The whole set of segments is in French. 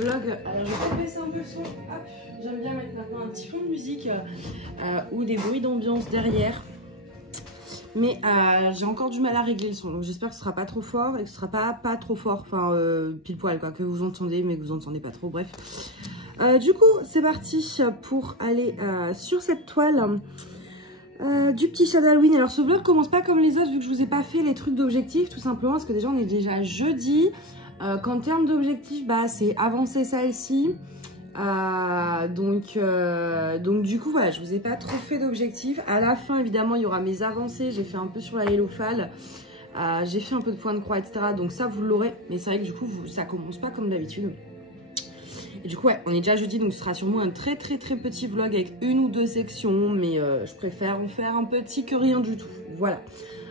vlog. Alors je vais baisser un peu le son. Hop, j'aime bien mettre maintenant un petit fond de musique ou des bruits d'ambiance derrière. Mais j'ai encore du mal à régler le son, donc j'espère que ce sera pas trop fort et que ce sera pas trop fort, enfin pile poil quoi, que vous entendez mais que vous entendez pas trop, bref. Du coup c'est parti pour aller sur cette toile du petit chat d'Halloween. Alors ce vlog commence pas comme les autres vu que je vous ai pas fait les trucs d'objectifs, tout simplement parce que déjà on est déjà jeudi, qu'en termes d'objectifs bah c'est avancer celle-ci. Donc du coup voilà, je vous ai pas trop fait d'objectifs. À la fin évidemment il y aura mes avancées, j'ai fait un peu sur la Hellophal, j'ai fait un peu de point de croix etc, donc ça vous l'aurez, mais c'est vrai que du coup ça commence pas comme d'habitude. Et du coup ouais, on est déjà jeudi, donc ce sera sûrement un très petit vlog avec une ou deux sections, mais je préfère en faire un petit que rien du tout. Voilà.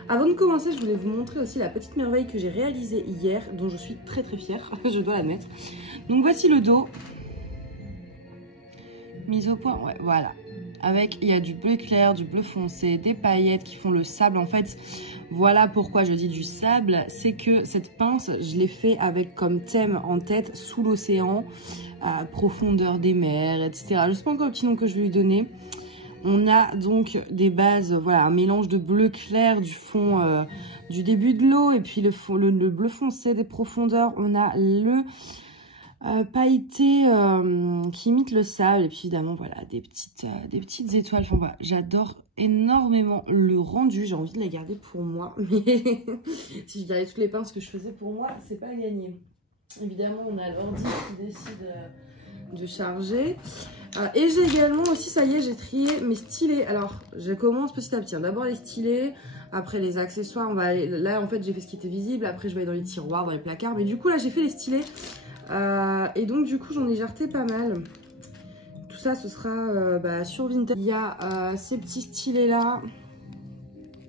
Avant de commencer, je voulais vous montrer aussi la petite merveille que j'ai réalisée hier, dont je suis très fière, je dois l'admettre. Donc voici le dos. Mise au point, ouais, voilà. Avec, il y a du bleu clair, du bleu foncé, des paillettes qui font le sable. En fait, voilà pourquoi je dis du sable. C'est que cette pince, je l'ai fait avec comme thème en tête, sous l'océan, profondeur des mers, etc. Je sais pas encore le petit nom que je vais lui donner. On a donc des bases, voilà, un mélange de bleu clair du fond, du début de l'eau, et puis le bleu foncé des profondeurs. On a le pailleté qui imite le sable, et puis évidemment voilà des petites étoiles. Enfin voilà, j'adore énormément le rendu, j'ai envie de la garder pour moi, mais si je gardais toutes les pinces que je faisais pour moi, c'est pas gagné. Évidemment on a l'ordi qui décide de charger, et j'ai également aussi, ça y est, j'ai trié mes stylets. Alors je commence petit à petit, d'abord les stylets, après les accessoires. On va aller là, en fait j'ai fait ce qui était visible, après je vais aller dans les tiroirs, dans les placards, mais du coup là j'ai fait les stylets. Et donc du coup j'en ai jarté pas mal. Tout ça ce sera sur Vinted. Il y a ces petits stylets là,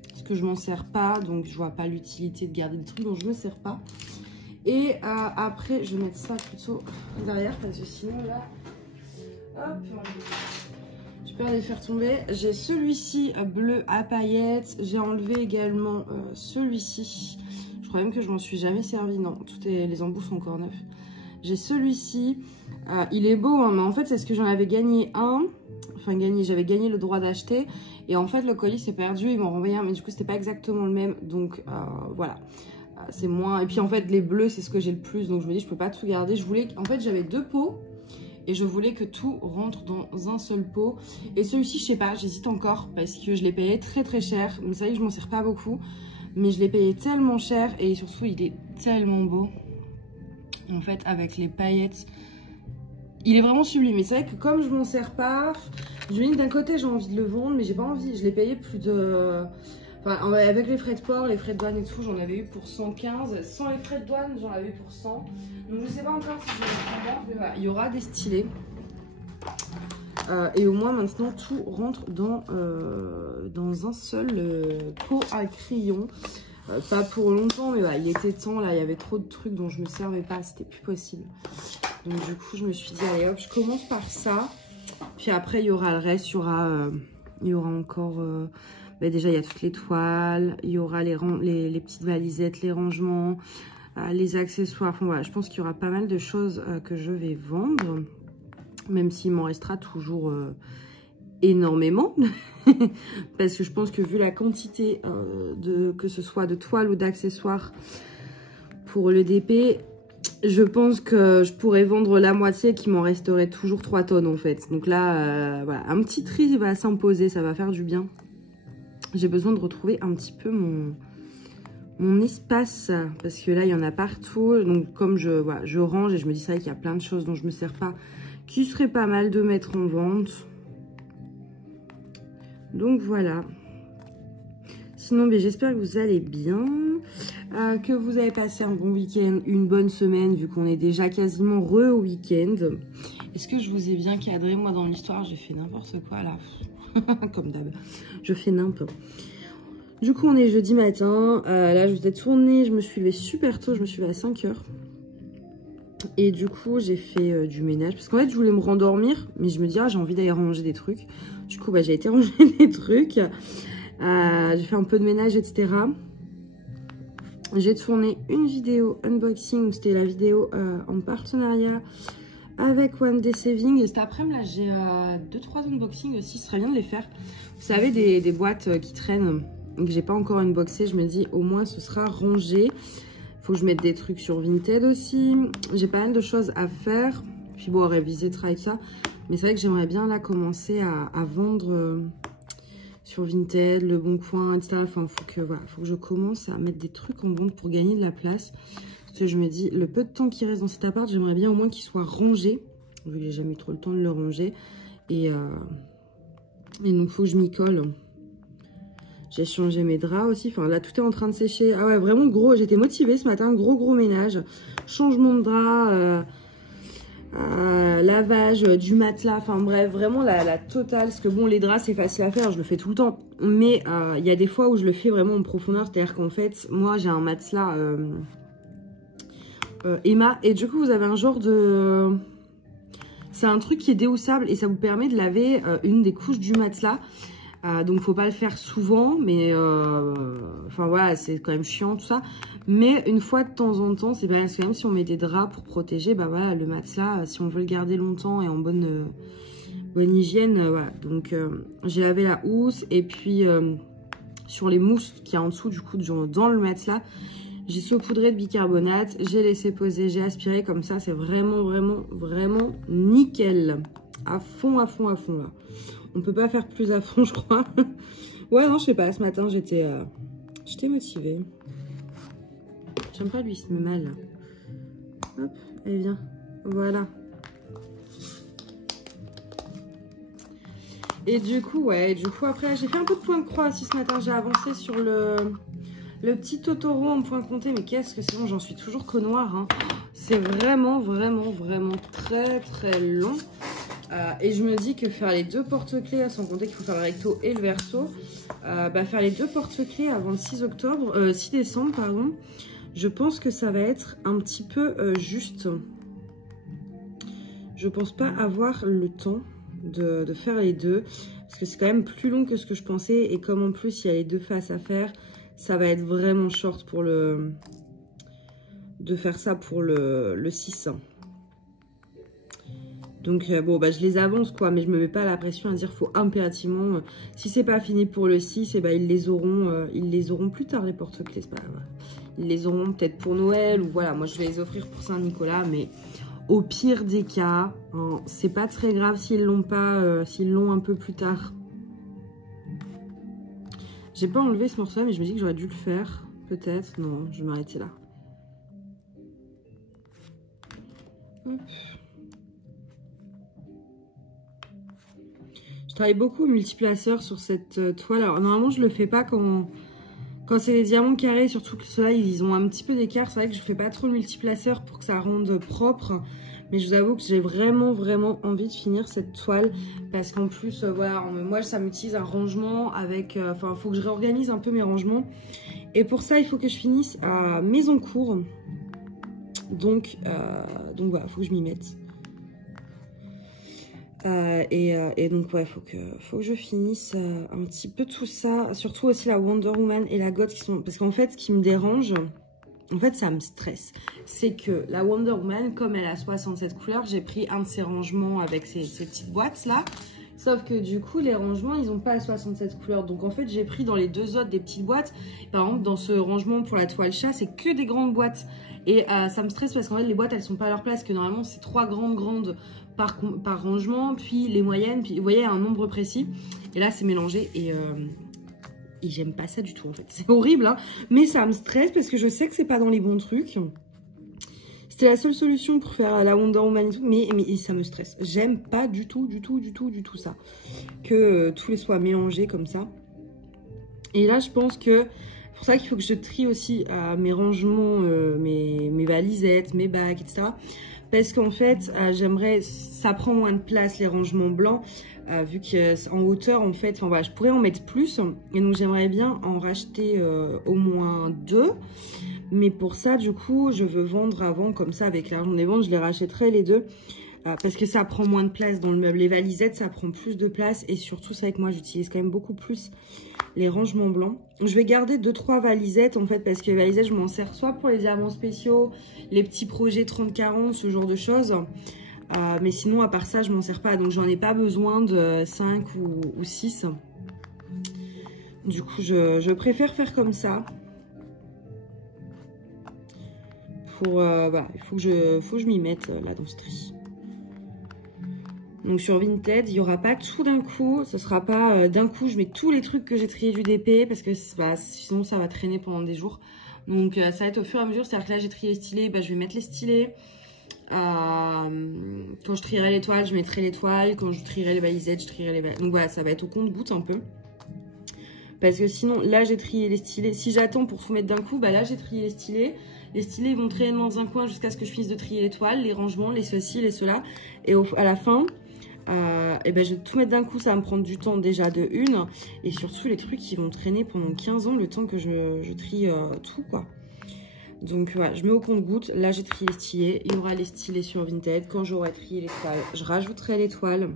parce que je m'en sers pas, donc je vois pas l'utilité de garder des trucs dont je me sers pas. Et après je vais mettre ça plutôt derrière, parce que sinon là, hop, je peux les faire tomber. J'ai celui-ci bleu à paillettes, j'ai enlevé également celui-ci. Je crois même que je m'en suis jamais servi, non, les embouts sont encore neufs. J'ai celui-ci, il est beau, hein, mais en fait c'est ce que j'en avais gagné un, enfin j'avais gagné le droit d'acheter, et en fait le colis s'est perdu, ils m'ont renvoyé un, mais du coup c'était pas exactement le même, donc voilà, c'est moins, et puis en fait les bleus c'est ce que j'ai le plus, donc je me dis je peux pas tout garder. En fait j'avais deux pots, et je voulais que tout rentre dans un seul pot, et celui-ci je sais pas, j'hésite encore, parce que je l'ai payé très cher, mais c'est vrai que je m'en sers pas beaucoup, mais je l'ai payé tellement cher, et surtout il est tellement beau. En fait avec les paillettes il est vraiment sublime, mais c'est vrai que comme je m'en sers pas, je me dis d'un côté j'ai envie de le vendre, mais j'ai pas envie. Je l'ai payé plus de, enfin avec les frais de port, les frais de douane et tout, j'en avais eu pour 115, sans les frais de douane j'en avais eu pour 100, donc je sais pas encore si je vais le vendre, mais voilà, il y aura des stylés, et au moins maintenant tout rentre dans un seul pot à crayon. Pas pour longtemps, mais voilà, il était temps, là il y avait trop de trucs dont je me servais pas, c'était plus possible. Donc du coup je me suis dit allez hop, je commence par ça, puis après il y aura le reste, il y aura encore, déjà il y a toutes les toiles, il y aura les petites valisettes, les rangements, les accessoires, enfin voilà, je pense qu'il y aura pas mal de choses que je vais vendre, même s'il m'en restera toujours énormément parce que je pense que vu la quantité que ce soit de toiles ou d'accessoires pour le DP, je pense que je pourrais vendre la moitié, qu'il m'en resterait toujours 3 tonnes en fait. Donc là voilà, un petit tri va s'imposer, ça va faire du bien. J'ai besoin de retrouver un petit peu mon espace, parce que là il y en a partout, donc comme je range, et je me dis c'est vrai qu'il y a plein de choses dont je me sers pas, qui serait pas mal de mettre en vente. Donc voilà. Sinon, j'espère que vous allez bien, que vous avez passé un bon week-end, une bonne semaine, vu qu'on est déjà quasiment au week-end. Est-ce que je vous ai bien cadré? Moi, dans l'histoire, j'ai fait n'importe quoi, là. Comme d'hab, je fais n'importe. Du coup, on est jeudi matin. Là, je vous ai tourné, je me suis levée super tôt, je me suis levée à 5 h. Et du coup, j'ai fait du ménage. Parce qu'en fait, je voulais me rendormir, mais je me dis, j'ai envie d'aller ranger des trucs. Du coup, j'ai été ranger des trucs. J'ai fait un peu de ménage, etc. j'ai tourné une vidéo unboxing. C'était la vidéo en partenariat avec One Day Saving. Et cet après-midi, là, j'ai 2-3 unboxings aussi. Ce serait bien de les faire. Vous savez, des boîtes qui traînent et que j'ai pas encore unboxé. Je me dis, au moins, ce sera rangé. Faut que je mette des trucs sur Vinted aussi. J'ai pas mal de choses à faire. Puis bon, réviser, travailler, tout ça. Mais c'est vrai que j'aimerais bien là commencer à vendre sur Vinted, Le Bon Coin, etc. Enfin, faut que je commence à mettre des trucs en vente pour gagner de la place. Parce que je me dis, le peu de temps qui reste dans cet appart, j'aimerais bien au moins qu'il soit rangé. Vu que j'ai jamais eu trop le temps de le ranger. Et donc, faut que je m'y colle. J'ai changé mes draps aussi. Enfin, là, tout est en train de sécher. Ah ouais, vraiment gros. J'étais motivée ce matin. Gros ménage. Changement de drap. Lavage du matelas. Enfin, bref, vraiment la totale. Parce que bon, les draps, c'est facile à faire. Je le fais tout le temps. Mais il y a des fois où je le fais vraiment en profondeur. C'est-à-dire qu'en fait, moi, j'ai un matelas Emma. Et du coup, vous avez un genre de... C'est un truc qui est déhoussable. Et ça vous permet de laver une des couches du matelas. Donc faut pas le faire souvent, mais enfin voilà, c'est quand même chiant tout ça. Mais une fois de temps en temps, c'est bien, même si on met des draps pour protéger, bah voilà, le matelas, si on veut le garder longtemps et en bonne hygiène, voilà. Donc j'ai lavé la housse et puis sur les mousses qu'il y a en dessous du coup dans le matelas, j'ai saupoudré de bicarbonate, j'ai laissé poser, j'ai aspiré, comme ça c'est vraiment nickel. À fond là. On peut pas faire plus à fond, je crois. Ouais, non, je sais pas. Ce matin, j'étais motivée. J'aime pas lui, il se met mal. Hop, allez, viens. Voilà. Et du coup, après, j'ai fait un peu de point de croix aussi ce matin. J'ai avancé sur le petit Totoro en point compté. Mais qu'est-ce que c'est bon, j'en suis toujours qu'au noir. Hein. C'est vraiment très long. Et je me dis que faire les 2 porte-clés, sans compter qu'il faut faire le recto et le verso, faire les 2 porte-clés avant le 6 décembre, pardon, je pense que ça va être un petit peu juste. Je pense pas avoir le temps de faire les 2, parce que c'est quand même plus long que ce que je pensais, et comme en plus il y a les 2 faces à faire, ça va être vraiment short pour de faire ça pour le 6. Donc bon, je les avance quoi, mais je me mets pas la pression à dire faut impérativement, si c'est pas fini pour le 6, et ils les auront plus tard les porte-clés, c'est pas grave. Ils les auront peut-être pour Noël, ou voilà, moi je vais les offrir pour Saint-Nicolas, mais au pire des cas, hein, c'est pas très grave s'ils l'ont pas, s'ils l'ont un peu plus tard. J'ai pas enlevé ce morceau, mais je me dis que j'aurais dû le faire, peut-être. Non, je vais m'arrêter là. Hop. Je travaille beaucoup au multiplaceur sur cette toile. Alors normalement je le fais pas quand c'est des diamants carrés, surtout que ceux-là ils ont un petit peu d'écart. C'est vrai que je fais pas trop le multiplaceur pour que ça rende propre. Mais je vous avoue que j'ai vraiment envie de finir cette toile. Parce qu'en plus, voilà, moi ça m'utilise un rangement avec... Enfin, il faut que je réorganise un peu mes rangements. Et pour ça, il faut que je finisse à Maisoncourt. Donc voilà, il faut que je m'y mette. Et donc ouais, faut que je finisse un petit peu tout ça, surtout aussi la Wonder Woman et la Goth qui sont, parce qu'en fait ce qui me dérange, en fait ça me stresse, c'est que la Wonder Woman, comme elle a 67 couleurs, j'ai pris un de ces rangements avec ces petites boîtes là, sauf que du coup les rangements ils ont pas 67 couleurs, donc en fait j'ai pris dans les 2 autres des petites boîtes. Par exemple dans ce rangement pour la toile chat, c'est que des grandes boîtes. Et ça me stresse parce qu'en fait les boîtes elles sont pas à leur place, que normalement c'est 3 grandes par rangement, puis les moyennes, puis vous voyez un nombre précis. Et là c'est mélangé et j'aime pas ça du tout en fait. C'est horrible hein, mais ça me stresse parce que je sais que c'est pas dans les bons trucs. C'était la seule solution pour faire la Wonder Woman et tout, mais ça me stresse. J'aime pas du tout ça. Que tous les soient mélangés comme ça. Et là je pense que c'est pour ça qu'il faut que je trie aussi mes rangements, mes valisettes, mes bacs, etc. Parce qu'en fait, j'aimerais, ça prend moins de place les rangements blancs, vu qu'en hauteur, en fait, enfin voilà, je pourrais en mettre plus. Et donc j'aimerais bien en racheter au moins 2. Mais pour ça, du coup, je veux vendre avant, comme ça, avec l'argent des ventes, je les rachèterai les 2. parce que ça prend moins de place dans le meuble. Les valisettes, ça prend plus de place. Et surtout, c'est vrai que moi, j'utilise quand même beaucoup plus les rangements blancs. Je vais garder 2-3 valisettes, en fait, parce que les valisettes, je m'en sers soit pour les diamants spéciaux, les petits projets 30-40, ce genre de choses. Mais sinon, à part ça, je m'en sers pas. Donc, j'en ai pas besoin de 5 ou 6. Du coup, je préfère faire comme ça. Il faut que je m'y mette là dans ce tri. Donc sur Vinted, il n'y aura pas tout d'un coup. Ce sera pas d'un coup, je mets tous les trucs que j'ai triés du DP parce que sinon ça va traîner pendant des jours. Donc ça va être au fur et à mesure. C'est-à-dire que là, j'ai trié les stylés, je vais mettre les stylés. Quand je trierai l'étoile, je mettrai l'étoile. Quand je trierai les valisettes, je trierai les valisettes. Donc voilà, ça va être au compte-gouttes un peu. Parce que sinon, là, j'ai trié les stylés. Si j'attends pour tout mettre d'un coup, là, j'ai trié les stylés. Les stylés vont traîner dans un coin jusqu'à ce que je finisse de trier l'étoile, les rangements, les ceci, les cela. Et à la fin, je vais tout mettre d'un coup. Ça va me prendre du temps déjà de une. Et surtout, les trucs qui vont traîner pendant 15 ans, le temps que je trie tout, quoi. Donc, voilà, je mets au compte-gouttes. Là, j'ai trié les stylés. Il y aura les stylés sur Vinted. Quand j'aurai trié l'étoile, je rajouterai l'étoile.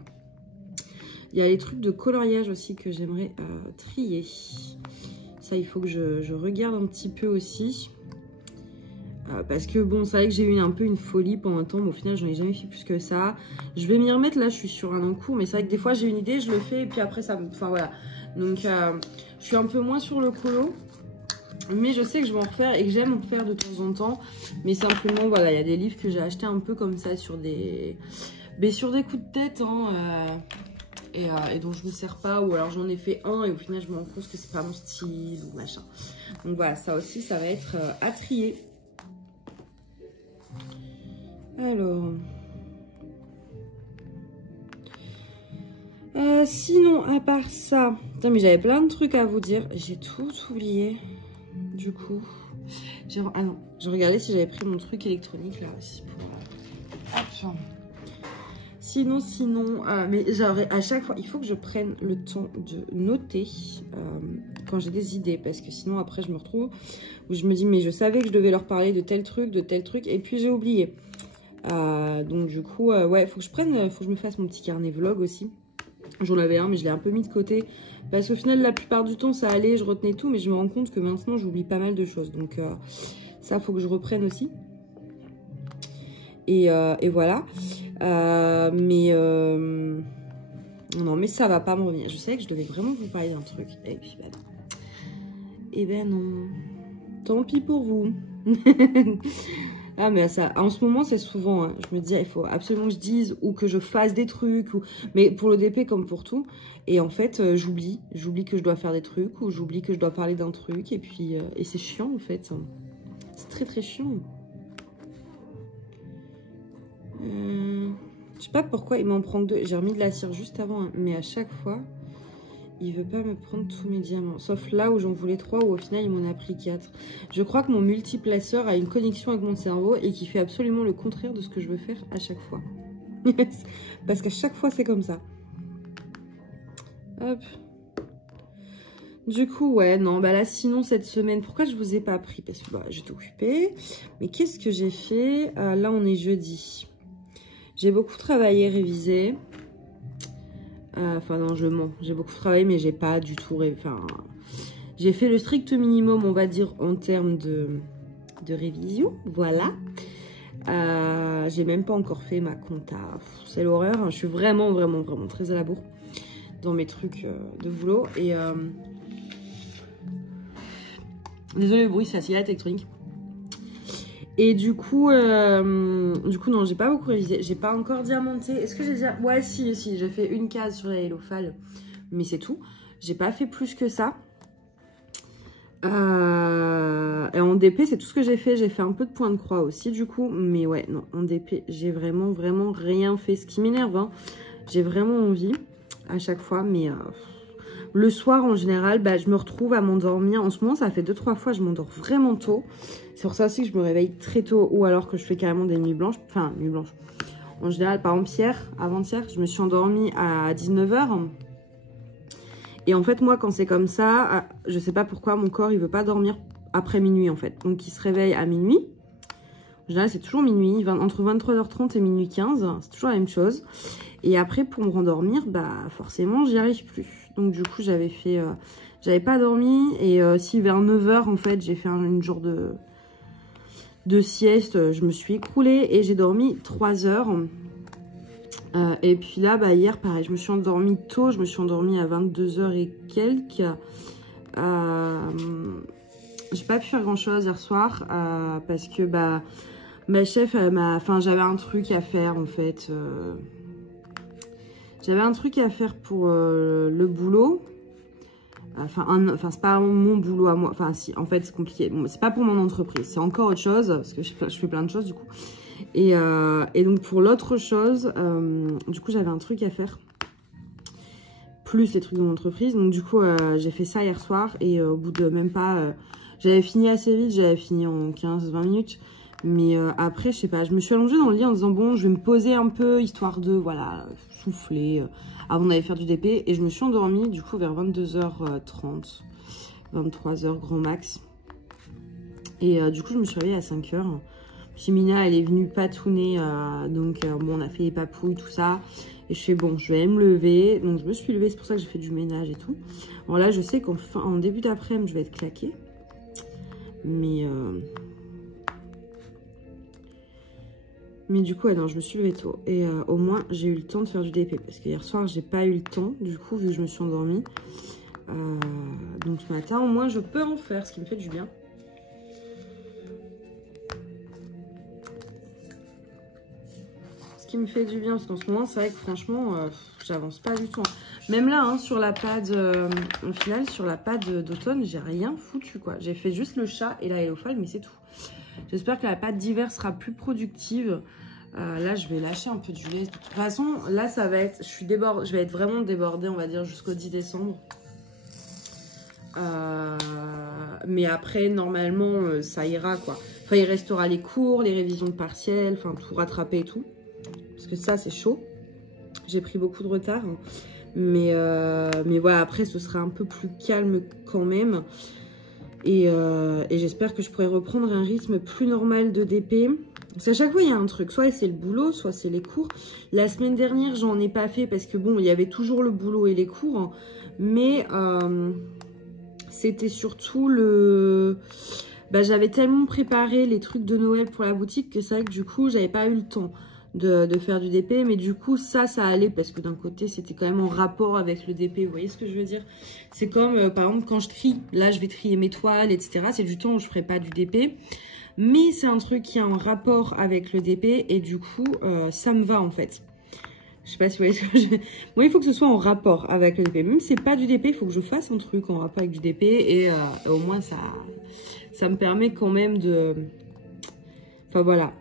Il y a les trucs de coloriage aussi que j'aimerais trier. Ça, il faut que je regarde un petit peu aussi. Parce que bon, c'est vrai que j'ai eu un peu une folie pendant un temps, mais au final, j'en ai jamais fait plus que ça. Je vais m'y remettre, là, je suis sur un en cours, mais c'est vrai que des fois, j'ai une idée, je le fais, et puis après, ça me... Enfin, voilà. Donc, je suis un peu moins sur le colo, mais je sais que je vais en refaire et que j'aime en faire de temps en temps. Mais simplement, voilà, il y a des livres que j'ai achetés un peu comme ça, sur des... Mais sur des coups de tête, hein, et dont je me sers pas, ou alors j'en ai fait un, et au final, je me rends compte que c'est pas mon style, ou machin. Donc, voilà, ça aussi, ça va être à trier. Alors, sinon, à part ça, putain, mais j'avais plein de trucs à vous dire. J'ai tout oublié. Du coup, ah non, je regardais si j'avais pris mon truc électronique là aussi pour. Hop. Sinon, mais genre, à chaque fois, il faut que je prenne le temps de noter quand j'ai des idées, parce que sinon après je me retrouve où je me dis mais je savais que je devais leur parler de tel truc, et puis j'ai oublié. Donc du coup, ouais, faut que je me fasse mon petit carnet vlog aussi. J'en avais un, mais je l'ai un peu mis de côté. Parce qu'au final, la plupart du temps, ça allait, je retenais tout. Mais je me rends compte que maintenant, j'oublie pas mal de choses. Donc ça, faut que je reprenne aussi. Et voilà. Non, mais ça va pas me revenir. Je savais que je devais vraiment vous parler d'un truc. Et puis, bah non. Et ben non. Tant pis pour vous. Ah mais ça, en ce moment c'est souvent, hein, je me dis il faut absolument que je dise ou que je fasse des trucs, mais pour le DP comme pour tout, et en fait j'oublie que je dois faire des trucs, ou j'oublie que je dois parler d'un truc, et puis et c'est chiant en fait, c'est très très chiant. Je sais pas pourquoi il m'en prend 2, j'ai remis de la cire juste avant, hein, mais à chaque fois il veut pas me prendre tous mes diamants. Sauf là où j'en voulais 3, où au final il m'en a pris 4. Je crois que mon multiplaceur a une connexion avec mon cerveau et qui fait absolument le contraire de ce que je veux faire à chaque fois. Parce qu'à chaque fois c'est comme ça. Hop. Du coup, ouais, non, bah là sinon cette semaine, pourquoi je vous ai pas pris? Parce que bah, j'étais occupée. Mais qu'est-ce que j'ai fait? Là on est jeudi. J'ai beaucoup travaillé, révisé. Enfin non, je mens, j'ai beaucoup travaillé mais j'ai pas du tout j'ai fait le strict minimum, on va dire, en termes de révision, voilà. J'ai même pas encore fait ma compta, c'est l'horreur, hein. Je suis vraiment très à la bourre dans mes trucs de boulot. Et désolé le bruit, c'est la cigarette électronique. Et du coup, non, j'ai pas beaucoup révisé. J'ai pas encore diamanté. Est-ce que j'ai déjà... Ouais, si, j'ai fait une case sur la Hellophal. Mais c'est tout. J'ai pas fait plus que ça. Et en DP, c'est tout ce que j'ai fait. J'ai fait un peu de point de croix aussi, du coup. Mais ouais, non, en DP, j'ai vraiment rien fait. Ce qui m'énerve, hein. J'ai vraiment envie à chaque fois, mais... Le soir, en général, bah, je me retrouve à m'endormir. En ce moment, ça fait 2-3 fois, je m'endors vraiment tôt. C'est pour ça aussi que je me réveille très tôt, ou alors que je fais carrément des nuits blanches. Enfin, nuits blanches. En général, par exemple, avant-hier, je me suis endormie à 19 h. Et en fait, moi, quand c'est comme ça, je sais pas pourquoi, mon corps, il veut pas dormir après minuit, en fait. Donc, il se réveille à minuit. général, c'est toujours minuit, entre 23h30 et minuit 15. C'est toujours la même chose. Et après, pour me rendormir, bah forcément, j'y arrive plus. Donc du coup, j'avais fait... j'avais pas dormi. Et si vers 9h, en fait, j'ai fait une jour de sieste, je me suis écroulée. Et j'ai dormi 3 heures. Et puis là, bah, hier, pareil, je me suis endormie tôt. Je me suis endormie à 22h et quelques. J'ai pas pu faire grand-chose hier soir. Parce que, bah, ma chef, enfin, j'avais un truc à faire, en fait. J'avais un truc à faire pour le boulot. Enfin, c'est pas mon boulot à moi. Enfin, si, en fait, c'est compliqué. Bon, c'est pas pour mon entreprise. C'est encore autre chose. Parce que je fais plein de choses, du coup. Et donc, pour l'autre chose, du coup, j'avais un truc à faire. Plus les trucs de mon entreprise. Donc, du coup, j'ai fait ça hier soir. Et au bout de même pas... j'avais fini assez vite. J'avais fini en 15-20 minutes. Mais après, je sais pas. Je me suis allongée dans le lit en disant, bon, je vais me poser un peu, histoire de, voilà, souffler avant d'aller faire du DP. Et je me suis endormie, du coup, vers 22h30. 23h, grand max. Et du coup, je me suis réveillée à 5h. Puis Mina, elle est venue patouner, donc bon, on a fait les papouilles, tout ça. Et je fais bon, je vais me lever. Donc je me suis levée, c'est pour ça que j'ai fait du ménage et tout. Bon là, je sais qu'en début d'après-midi, je vais être claquée. Mais du coup, non, je me suis levée tôt. Et au moins, j'ai eu le temps de faire du DP. Parce que hier soir, j'ai pas eu le temps, du coup, vu que je me suis endormie. Donc ce matin, au moins, je peux en faire, ce qui me fait du bien. Qui me fait du bien parce qu'en ce moment c'est vrai que franchement j'avance pas du tout, même là hein, sur la pad au final sur la pad d'automne j'ai rien foutu quoi, j'ai fait juste le chat et la Hello Fall mais c'est tout. J'espère que la pad d'hiver sera plus productive. Là je vais lâcher un peu du lait de toute façon, là ça va être, je vais être vraiment débordée on va dire jusqu'au 10 décembre. Mais après normalement ça ira quoi, enfin il restera les cours, les révisions de partiels, enfin tout rattraper et tout. Parce que ça, c'est chaud. J'ai pris beaucoup de retard. Mais voilà, après, ce sera un peu plus calme quand même. Et j'espère que je pourrai reprendre un rythme plus normal de DP. Parce qu'à chaque fois, il y a un truc. Soit c'est le boulot, soit c'est les cours. La semaine dernière, j'en ai pas fait parce que bon, il y avait toujours le boulot et les cours. Mais c'était surtout le... Bah, j'avais tellement préparé les trucs de Noël pour la boutique que c'est vrai que du coup, j'avais pas eu le temps de faire du DP, mais du coup ça allait parce que d'un côté c'était quand même en rapport avec le DP, vous voyez ce que je veux dire, c'est comme par exemple quand je trie, là je vais trier mes toiles etc, c'est du temps où je ferai pas du DP, mais c'est un truc qui a un rapport avec le DP et du coup ça me va en fait. Je sais pas si vous voyez ce que je... Moi il faut que ce soit en rapport avec le DP, même si c'est pas du DP, il faut que je fasse un truc en rapport avec du DP et au moins ça me permet quand même de... Enfin voilà.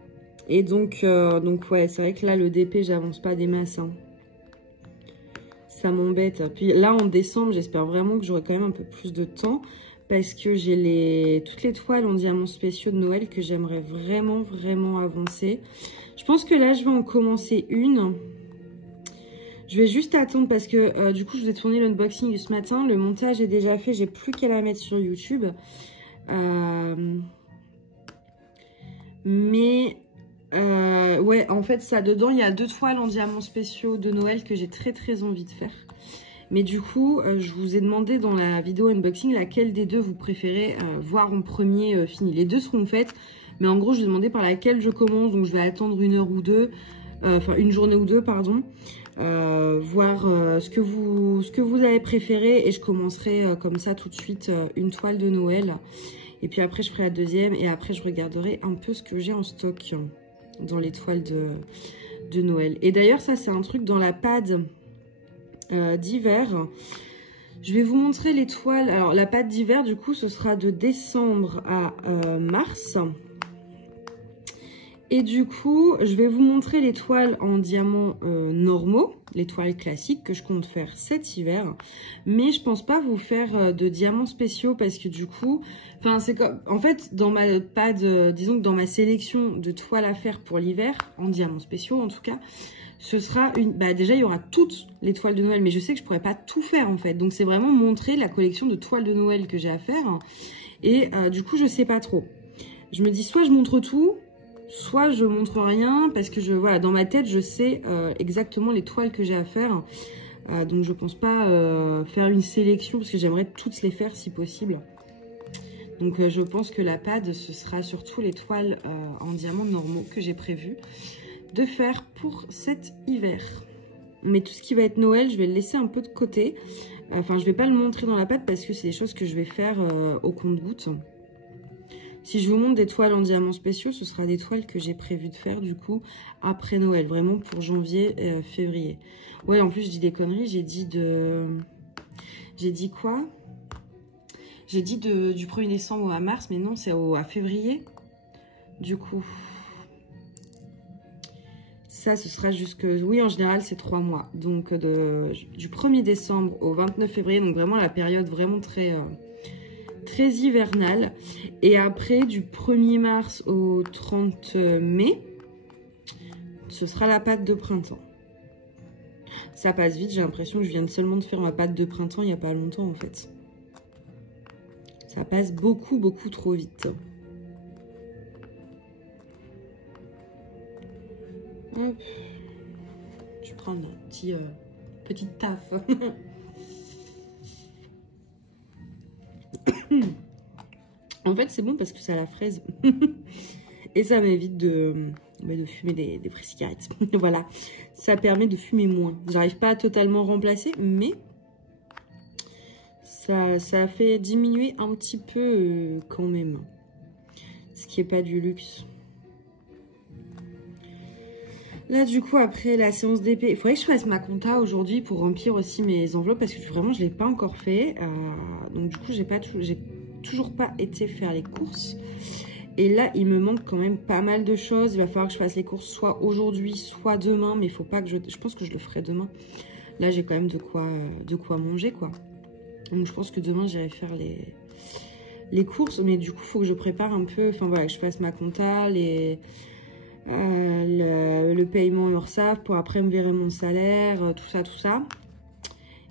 Et donc ouais, c'est vrai que là, le DP, j'avance pas des masses. Hein. Ça m'embête. Puis là, en décembre, j'espère vraiment que j'aurai quand même un peu plus de temps. Parce que j'ai toutes les toiles en diamants spéciaux de Noël que j'aimerais vraiment, vraiment avancer. Je pense que là, je vais en commencer une. Je vais juste attendre parce que du coup, je vous ai tourné l'unboxing de ce matin. Le montage est déjà fait. J'ai plus qu'à la mettre sur YouTube. Ouais, en fait, ça dedans, il y a 2 toiles en diamants spéciaux de Noël que j'ai très très envie de faire. Mais du coup, je vous ai demandé dans la vidéo unboxing laquelle des deux vous préférez voir en premier fini. Les deux seront faites, mais en gros, je vous ai demandé par laquelle je commence. Donc, je vais attendre 1 heure ou 2, enfin une journée ou 2, pardon. Voir ce que vous avez préféré et je commencerai comme ça tout de suite une toile de Noël. Et puis après, je ferai la deuxième et après, je regarderai un peu ce que j'ai en stock dans les toiles de Noël. Et d'ailleurs, ça, c'est un truc dans la pad d'hiver. Je vais vous montrer les toiles. Alors, la pad d'hiver, du coup, ce sera de décembre à mars. Et du coup, je vais vous montrer les toiles en diamants normaux, les toiles classiques que je compte faire cet hiver. Mais je pense pas vous faire de diamants spéciaux parce que du coup, enfin c'est comme, en fait dans ma pad, disons que dans ma sélection de toiles à faire pour l'hiver, en diamants spéciaux en tout cas, ce sera une, bah déjà il y aura toutes les toiles de Noël, mais je sais que je pourrais pas tout faire en fait. Donc c'est vraiment montrer la collection de toiles de Noël que j'ai à faire. Et du coup je sais pas trop. Je me dis soit je montre tout. soit je montre rien parce que voilà, dans ma tête, je sais exactement les toiles que j'ai à faire. Donc je pense pas faire une sélection parce que j'aimerais toutes les faire si possible. Donc je pense que la pad, ce sera surtout les toiles en diamants normaux que j'ai prévu de faire pour cet hiver. Mais tout ce qui va être Noël, je vais le laisser un peu de côté. Enfin, je vais pas le montrer dans la pad parce que c'est des choses que je vais faire au compte-gouttes. Si je vous montre des toiles en diamants spéciaux, ce sera des toiles que j'ai prévu de faire du coup après Noël, vraiment pour janvier, février. Ouais, en plus je dis des conneries, j'ai dit quoi? J'ai dit du 1er décembre à mars, mais non, c'est à février. Du coup, ça, ce sera jusque... Oui, en général, c'est 3 mois. Donc, du 1er décembre au 29 février, donc vraiment la période vraiment très hivernale. Et après, du 1er mars au 30 mai, ce sera la pâte de printemps. Ça passe vite, j'ai l'impression que je viens seulement de faire ma pâte de printemps il n'y a pas longtemps, en fait. Ça passe beaucoup, beaucoup trop vite. Hop. Je prends un petite taf. En fait, c'est bon parce que ça a la fraise. Et ça m'évite de fumer des vraies cigarettes. Voilà. Ça permet de fumer moins. J'arrive pas à totalement remplacer, mais ça fait diminuer un petit peu quand même. Ce qui n'est pas du luxe. Là, du coup, après la séance d'épée, il faudrait que je fasse ma compta aujourd'hui pour remplir aussi mes enveloppes parce que vraiment, je ne l'ai pas encore fait. Donc, du coup, j'ai toujours pas été faire les courses. Et là, il me manque quand même pas mal de choses. Il va falloir que je fasse les courses soit aujourd'hui, soit demain. Mais il faut pas que je pense que je le ferai demain. Là, j'ai quand même de quoi manger, quoi. Donc, je pense que demain, j'irai faire les courses. Mais du coup, il faut que je prépare un peu. Enfin, voilà, que je fasse ma compta, le paiement URSSAF pour après me virer mon salaire, tout ça.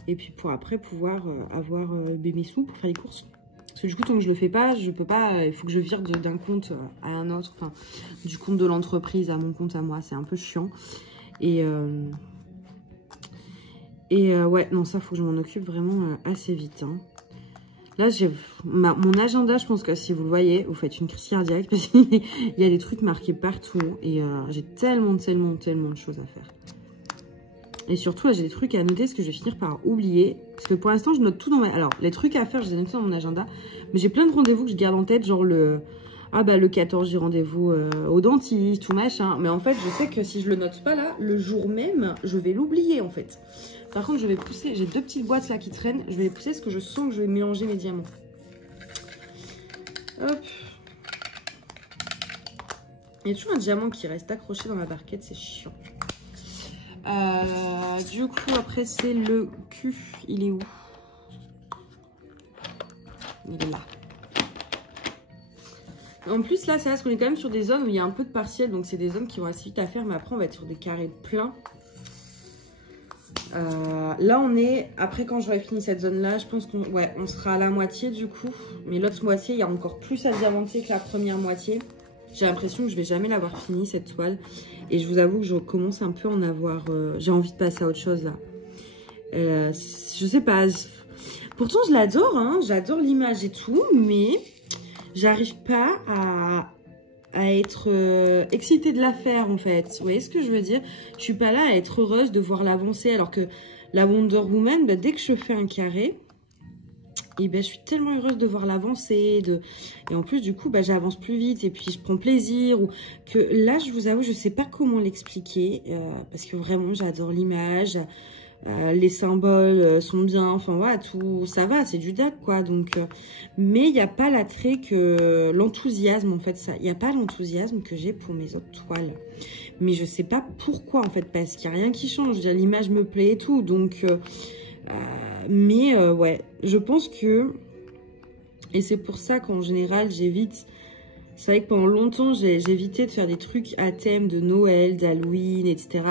Et puis, pour après pouvoir avoir mes sous pour faire les courses. Parce que du coup, tant que je le fais pas, je peux pas. Il faut que je vire d'un compte à un autre. Enfin, du compte de l'entreprise à mon compte à moi. C'est un peu chiant. Et ouais, non, ça, faut que je m'en occupe vraiment assez vite. Hein. Là, j'ai mon agenda, je pense que si vous le voyez, vous faites une crise cardiaque parce qu'il y a des trucs marqués partout. Et j'ai tellement de choses à faire. Et surtout, là, j'ai des trucs à noter, ce que je vais finir par oublier. Parce que pour l'instant, je note tout dans ma... Alors, les trucs à faire, je les ai notés dans mon agenda. Mais j'ai plein de rendez-vous que je garde en tête, genre le 14, j'ai rendez-vous au dentiste, tout machin. Mais en fait, je sais que si je le note pas là, le jour même, je vais l'oublier, en fait. Par contre, je vais pousser... J'ai 2 petites boîtes là qui traînent. Je vais les pousser parce que je sens que je vais mélanger mes diamants. Hop. Il y a toujours un diamant qui reste accroché dans la barquette, c'est chiant. Du coup, après, c'est le cul. Il est où? Il est là. En plus, là, c'est parce qu'on est quand même sur des zones où il y a un peu de partiel. Donc, c'est des zones qui vont assez vite à faire. Mais après, on va être sur des carrés pleins. Là, on est... Après, quand j'aurai fini cette zone-là, je pense qu'on on sera à la moitié, du coup. Mais l'autre moitié, il y a encore plus à diamanter que la première moitié. J'ai l'impression que je vais jamais l'avoir fini, cette toile. Et je vous avoue que je commence un peu à en avoir... j'ai envie de passer à autre chose, là. Je sais pas. Pourtant, je l'adore, hein. J'adore l'image et tout. Mais j'arrive pas à être excitée de la faire, en fait. Vous voyez ce que je veux dire? Je suis pas là à être heureuse de voir l'avancée. Alors que la Wonder Woman, bah, dès que je fais un carré... Et ben, je suis tellement heureuse de voir l'avancée. Et en plus, du coup, bah, j'avance plus vite. Et puis, je prends plaisir. Que là, je vous avoue, je sais pas comment l'expliquer. Parce que vraiment, j'adore l'image. Les symboles sont bien. Enfin, voilà, tout ça va. C'est du DAC, quoi. Donc, mais il n'y a pas l'attrait que... L'enthousiasme, en fait. Il n'y a pas l'enthousiasme que j'ai pour mes autres toiles. Mais je sais pas pourquoi, en fait. Parce qu'il n'y a rien qui change. L'image me plaît et tout. Donc... ouais, je pense que, et c'est pour ça qu'en général j'évite C'est vrai que pendant longtemps, j'ai évité de faire des trucs à thème de Noël, d'Halloween, etc.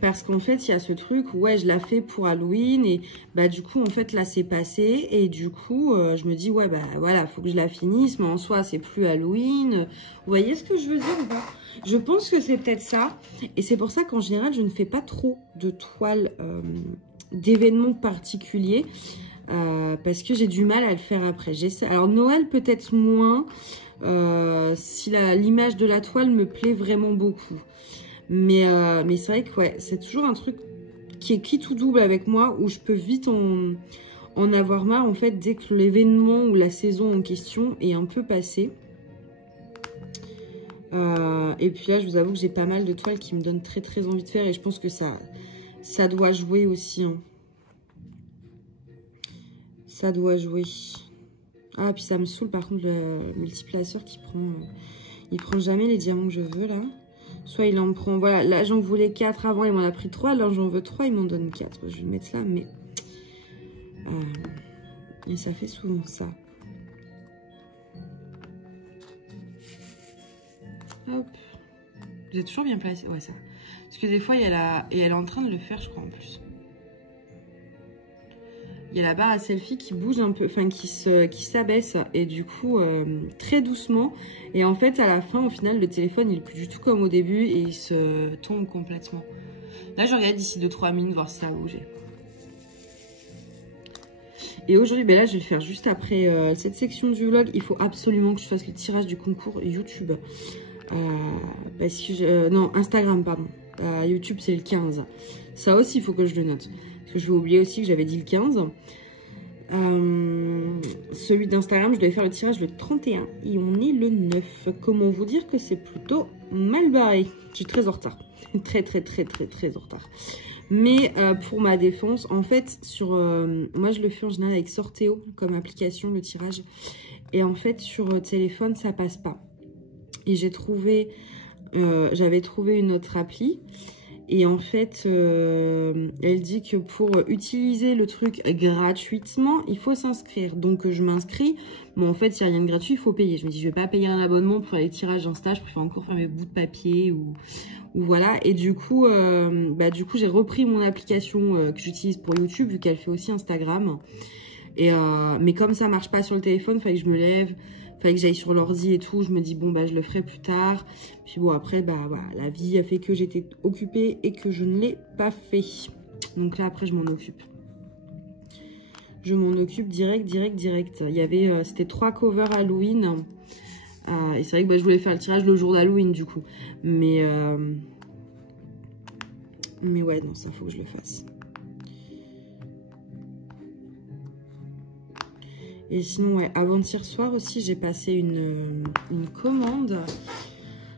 Parce qu'en fait, il y a ce truc où, ouais, je la fais pour Halloween. Et bah du coup, en fait, là, c'est passé. Et du coup, je me dis, ouais, bah voilà, faut que je la finisse. Mais en soi, c'est plus Halloween. Vous voyez ce que je veux dire ou pas? Je pense que c'est peut-être ça. Et c'est pour ça qu'en général, je ne fais pas trop de toiles d'événements particuliers. Parce que j'ai du mal à le faire après. Alors, Noël, peut-être moins. Si l'image de la toile me plaît vraiment beaucoup. Mais c'est vrai que ouais, c'est toujours un truc qui est quitte ou double avec moi, où je peux vite en avoir marre en fait dès que l'événement ou la saison en question est un peu passé. Et puis là, je vous avoue que j'ai pas mal de toiles qui me donnent très très envie de faire, et je pense que ça doit jouer aussi. Hein. Ça doit jouer. Ah, puis ça me saoule par contre le multiplaceur qui prend... il prend jamais les diamants que je veux là. Soit il en prend... Voilà, là j'en voulais 4 avant, il m'en a pris 3. Là j'en veux 3, il m'en donne 4. Je vais le mettre là, mais... et ça fait souvent ça. Hop. Vous êtes toujours bien placé. Ouais, ça. Parce que des fois, il y a la... Et elle est en train de le faire, je crois, en plus. Il y a la barre à selfie qui bouge un peu, enfin qui s'abaisse, et du coup très doucement. Et en fait à la fin, au final, le téléphone il est plus du tout comme au début et il se tombe complètement. Là je regarde d'ici 2-3 minutes voir si ça a bougé. Et aujourd'hui, ben là je vais le faire juste après cette section du vlog. Il faut absolument que je fasse le tirage du concours YouTube. Parce que non, Instagram pardon. YouTube c'est le 15. Ça aussi il faut que je le note. Parce que je vais oublier aussi que j'avais dit le 15. Celui d'Instagram, je devais faire le tirage le 31 et on est le 9. Comment vous dire que c'est plutôt mal barré. Je suis très en retard. Très en retard. Mais pour ma défense, en fait, moi je le fais en général avec Sorteo comme application, le tirage. Et en fait, sur téléphone, ça passe pas. Et j'avais trouvé une autre appli. Et en fait, elle dit que pour utiliser le truc gratuitement, il faut s'inscrire. Donc, je m'inscris. Mais en fait, il n'y a rien de gratuit, il faut payer. Je me dis, je vais pas payer un abonnement pour les tirages Insta. Je préfère encore faire mes bouts de papier ou voilà. Et du coup, j'ai repris mon application que j'utilise pour YouTube, vu qu'elle fait aussi Instagram. Mais comme ça marche pas sur le téléphone, il fallait que je me lève. Fallait que j'aille sur l'ordi et tout, je me dis bon bah je le ferai plus tard. Puis bon après bah voilà, la vie a fait que j'étais occupée et que je ne l'ai pas fait. Donc là après je m'en occupe. Je m'en occupe direct. Il y avait, c'était 3 covers Halloween. Et c'est vrai que bah, je voulais faire le tirage le jour d'Halloween du coup. Mais ouais non, ça faut que je le fasse. Et sinon, ouais, avant-hier soir aussi, j'ai passé une commande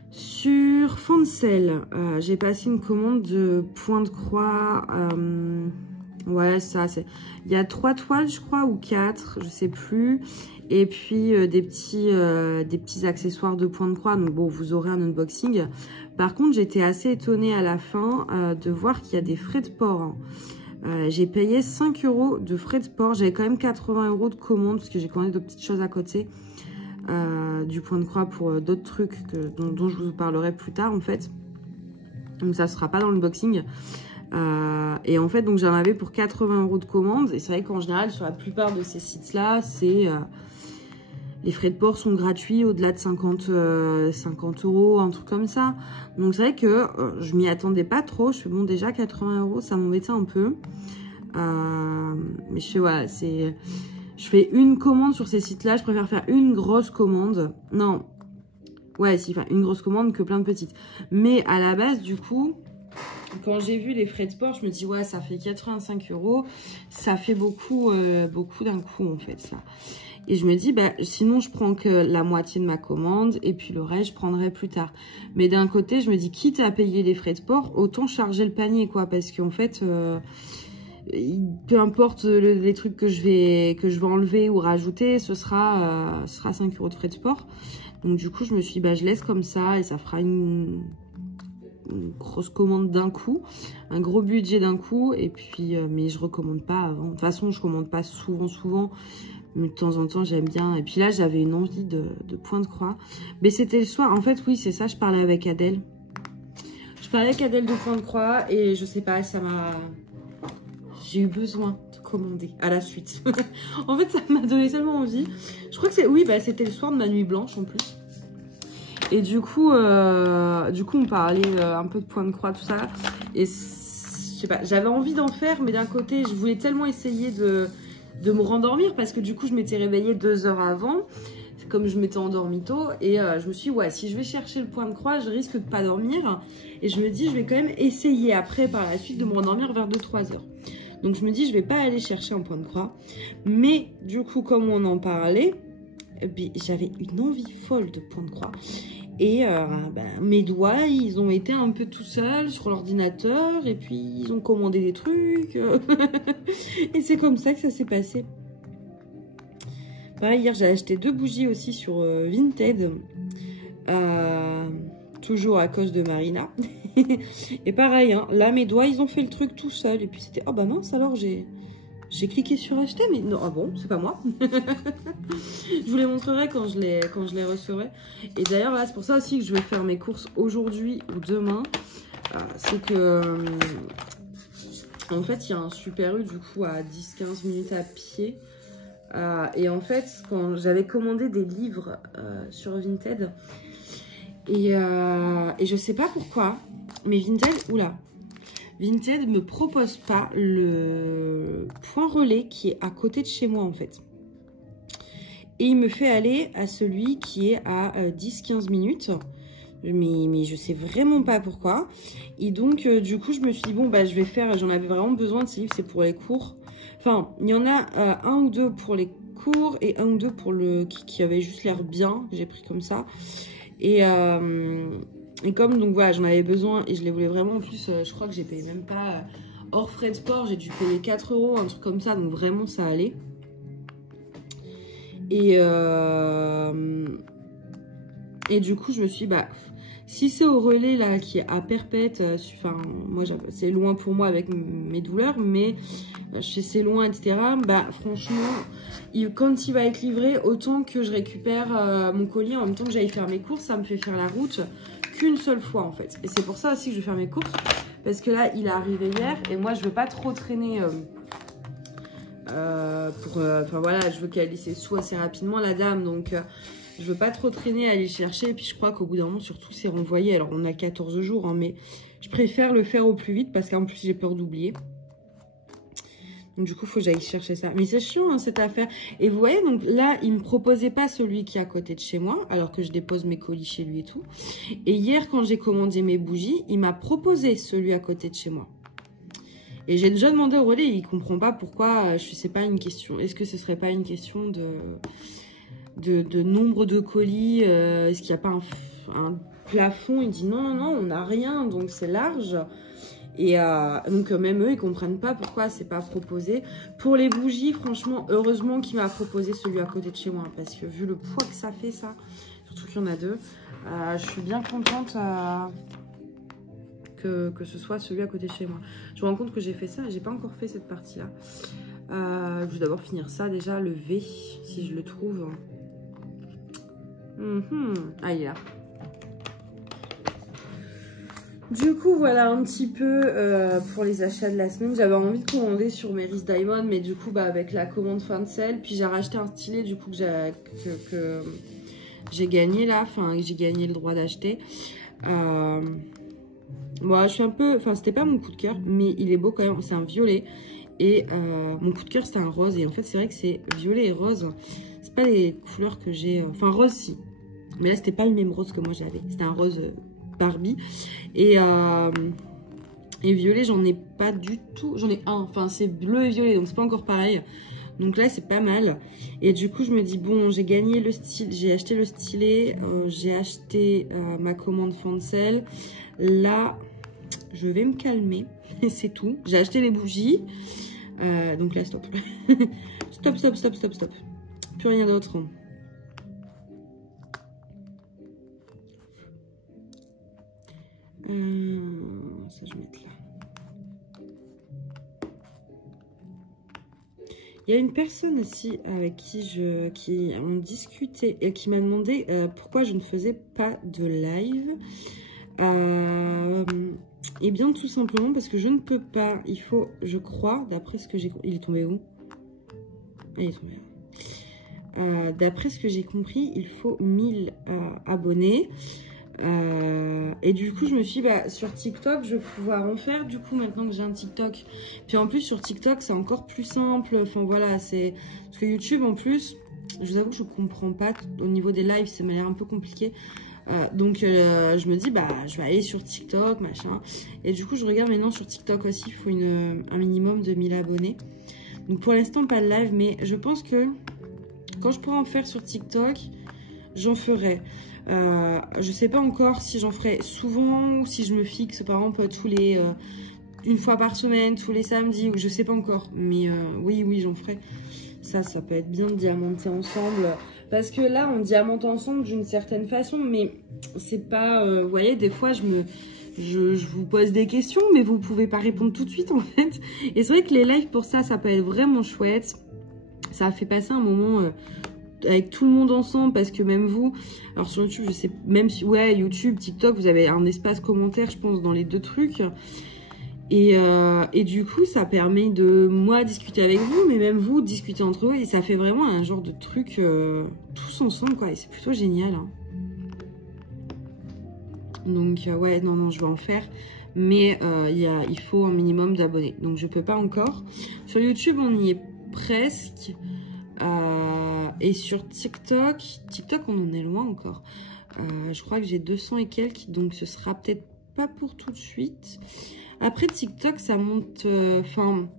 sur Foncel. J'ai passé une commande de point de croix. Ouais, ça, c'est... Il y a 3 toiles, je crois, ou 4, je sais plus. Et puis, des petits accessoires de point de croix. Donc, bon, vous aurez un unboxing. Par contre, j'étais assez étonnée à la fin de voir qu'il y a des frais de port. Hein. J'ai payé 5 € de frais de port. J'avais quand même 80 € de commande parce que j'ai commandé d'autres petites choses à côté du point de croix pour d'autres trucs dont je vous parlerai plus tard en fait. Donc ça ne sera pas dans l'unboxing. Et en fait, donc j'en avais pour 80 € de commande. Et c'est vrai qu'en général, sur la plupart de ces sites-là, c'est... les frais de port sont gratuits au-delà de 50 €, un truc comme ça. Donc c'est vrai que je m'y attendais pas trop. Je fais bon, déjà 80 €, ça m'embêtait un peu. Mais je fais voilà, je fais une commande sur ces sites-là. Je préfère faire une grosse commande. Non, ouais, si, enfin une grosse commande que plein de petites. Mais à la base, du coup, quand j'ai vu les frais de port, je me dis ouais, ça fait 85 €. Ça fait beaucoup d'un coup en fait ça. Et je me dis, bah, sinon, je prends que la moitié de ma commande et puis le reste, je prendrai plus tard. Mais d'un côté, je me dis, quitte à payer les frais de port, autant charger le panier, quoi. Parce qu'en fait, peu importe les trucs que je vais enlever ou rajouter, ce sera 5 € de frais de port. Donc, du coup, je me suis dit, bah, je laisse comme ça et ça fera une grosse commande d'un coup, un gros budget d'un coup. Et puis, mais je recommande pas avant. De toute façon, je commande pas souvent. Mais de temps en temps, j'aime bien. Et puis là, j'avais une envie de point de croix. Mais c'était le soir. En fait, oui, c'est ça, je parlais avec Adèle. Je parlais avec Adèle de point de croix et je sais pas, ça m'a... J'ai eu besoin de commander à la suite. En fait, ça m'a donné tellement envie. Je crois que c'est... Oui, bah, c'était le soir de ma nuit blanche en plus. Et du coup, on parlait un peu de point de croix, tout ça. Et je sais pas, j'avais envie d'en faire, mais d'un côté, je voulais tellement essayer de me rendormir parce que du coup, je m'étais réveillée 2 heures avant, comme je m'étais endormie tôt. Et je me suis dit, ouais, si je vais chercher le point de croix, je risque de pas dormir. Et je me dis, je vais quand même essayer après, par la suite, de me rendormir vers 2-3 heures. Donc, je me dis, je vais pas aller chercher un point de croix. Mais du coup, comme on en parlait, j'avais une envie folle de point de croix. Et mes doigts, ils ont été un peu tout seuls sur l'ordinateur. Et puis, ils ont commandé des trucs. Et c'est comme ça que ça s'est passé. Pareil, hier, j'ai acheté 2 bougies aussi sur Vinted. Toujours à cause de Marina. Et pareil, hein, là, mes doigts, ils ont fait le truc tout seuls. Et puis, c'était... Oh, bah mince, alors j'ai cliqué sur acheter, mais non, ah bon, c'est pas moi. Je vous les montrerai quand je les recevrai. Et d'ailleurs, là, c'est pour ça aussi que je vais faire mes courses aujourd'hui ou demain. C'est que, en fait, il y a un Super U, du coup, à 10-15 minutes à pied. Et en fait, quand j'avais commandé des livres sur Vinted, et je sais pas pourquoi, mais Vinted me propose pas le point relais qui est à côté de chez moi en fait. Et il me fait aller à celui qui est à 10-15 minutes. Mais je sais vraiment pas pourquoi. Et donc du coup je me suis dit bon bah je vais faire, j'en avais vraiment besoin de ces livres, c'est pour les cours. Enfin il y en a 1 ou 2 pour les cours et 1 ou 2 pour le qui avait juste l'air bien, j'ai pris comme ça. Et comme donc voilà, j'en avais besoin et je les voulais vraiment. En plus, je crois que j'ai payé même pas hors frais de port, j'ai dû payer 4 €, un truc comme ça. Donc vraiment, ça allait. Et du coup, je me suis dit, bah, si c'est au relais là qui est à Perpète, enfin, moi, c'est loin pour moi avec mes douleurs, mais je sais c'est loin, etc. Bah, franchement, quand il va être livré, autant que je récupère mon colis en même temps que j'aille faire mes courses, ça me fait faire la route qu'une seule fois en fait. Et c'est pour ça aussi que je vais faire mes courses, parce que là, il est arrivé hier et moi, je veux pas trop traîner. Enfin voilà, je veux qu'elle ait ses sous assez rapidement, la dame, donc je veux pas trop traîner à aller chercher. Et puis je crois qu'au bout d'un moment, surtout, c'est renvoyé. Alors on a 14 jours, hein, mais je préfère le faire au plus vite parce qu'en plus j'ai peur d'oublier. Donc du coup, il faut que j'aille chercher ça. Mais c'est chiant hein, cette affaire. Et vous voyez, donc là, il me proposait pas celui qui est à côté de chez moi, alors que je dépose mes colis chez lui et tout. Et hier, quand j'ai commandé mes bougies, il m'a proposé celui à côté de chez moi. Et j'ai déjà demandé au relais, il comprend pas pourquoi, je sais pas une question. Est-ce que ce serait pas une question de nombre de colis, est-ce qu'il n'y a pas un plafond? Il dit non, on n'a rien, donc c'est large. Et donc même eux, ils comprennent pas pourquoi c'est pas proposé. Pour les bougies, franchement, heureusement qu'il m'a proposé celui à côté de chez moi. Parce que vu le poids que ça fait, ça, surtout qu'il y en a 2, je suis bien contente que ce soit celui à côté de chez moi. Je me rends compte que j'ai fait ça, j'ai pas encore fait cette partie-là. Je vais d'abord finir ça déjà, le V, si je le trouve. Ah, il est là. Du coup, voilà un petit peu pour les achats de la semaine. J'avais envie de commander sur Meris Diamond, mais du coup, bah, avec la commande fin de sel. Puis j'ai racheté un stylet, du coup, que j'ai gagné là. Enfin, j'ai gagné le droit d'acheter. Moi, je suis un peu... Enfin, c'était pas mon coup de cœur, mais il est beau quand même. C'est un violet. Et mon coup de cœur, c'était un rose. Et en fait, c'est vrai que c'est violet et rose. C'est pas les couleurs que j'ai... Enfin, rose, si. Mais là, c'était pas le même rose que moi j'avais. C'était un rose Barbie. Et violet, j'en ai pas du tout. J'en ai un. Enfin, c'est bleu et violet, donc c'est pas encore pareil. Donc là, c'est pas mal. Et du coup, je me dis, bon, j'ai gagné le style. J'ai acheté le stylet. J'ai acheté ma commande Fancel. Là, je vais me calmer. C'est tout. J'ai acheté les bougies. Donc là, stop. Stop. Plus rien d'autre. Ça, je vais mettre là. Il y a une personne aussi avec qui on discutait et qui m'a demandé pourquoi je ne faisais pas de live. Et bien tout simplement parce que je ne peux pas. Il faut, je crois, d'après ce que j'ai... Il est tombé où? Ah, il est tombé là. D'après ce que j'ai compris, il faut 1000 abonnés. Et du coup, je me suis dit, bah, sur TikTok, je vais pouvoir en faire, du coup, maintenant que j'ai un TikTok. Puis en plus, sur TikTok, c'est encore plus simple. Enfin, voilà, c'est... Parce que YouTube, en plus, je vous avoue que je comprends pas. Au niveau des lives, ça m'a l'air un peu compliqué. Donc, je me dis, bah, je vais aller sur TikTok, machin. Et du coup, je regarde maintenant sur TikTok aussi, il faut un minimum de 1000 abonnés. Donc, pour l'instant, pas de live, mais je pense que quand je pourrai en faire sur TikTok, j'en ferai. Je sais pas encore si j'en ferai souvent ou si je me fixe par exemple une fois par semaine, tous les samedis, ou je sais pas encore. Mais oui, j'en ferai. Ça peut être bien de diamanter ensemble. Parce que là, on diamante ensemble d'une certaine façon, mais c'est pas... vous voyez, des fois, je vous pose des questions, mais vous pouvez pas répondre tout de suite, en fait. Et c'est vrai que les lives, pour ça, ça peut être vraiment chouette. Ça a fait passer un moment... avec tout le monde ensemble, parce que même vous, alors sur YouTube, je sais, même si, ouais, YouTube, TikTok, vous avez un espace commentaire, je pense, dans les deux trucs. Et du coup, ça permet de, moi, discuter avec vous, mais même vous, discuter entre vous, et ça fait vraiment un genre de truc tous ensemble, quoi, et c'est plutôt génial. Hein. Donc, ouais, non, je vais en faire, mais il faut un minimum d'abonnés, donc je peux pas encore. Sur YouTube, on y est presque. Et sur TikTok, on en est loin encore. Je crois que j'ai 200 et quelques, donc ce sera peut-être pas pour tout de suite. Après TikTok, ça monte... Enfin,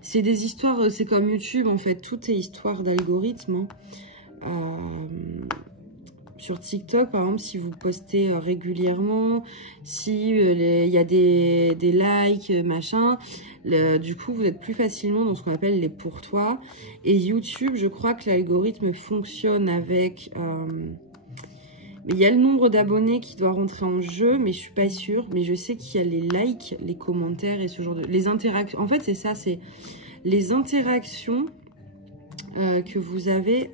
c'est des histoires, c'est comme YouTube en fait, tout est histoire d'algorithme. Hein. Sur TikTok, par exemple, si vous postez régulièrement, si il y a des likes, machin, du coup, vous êtes plus facilement dans ce qu'on appelle les pour toi. Et YouTube, je crois que l'algorithme fonctionne avec... il y a le nombre d'abonnés qui doit rentrer en jeu, mais je suis pas sûre. Mais je sais qu'il y a les likes, les commentaires et ce genre de... Les interactions. En fait, c'est ça, c'est les interactions... que vous avez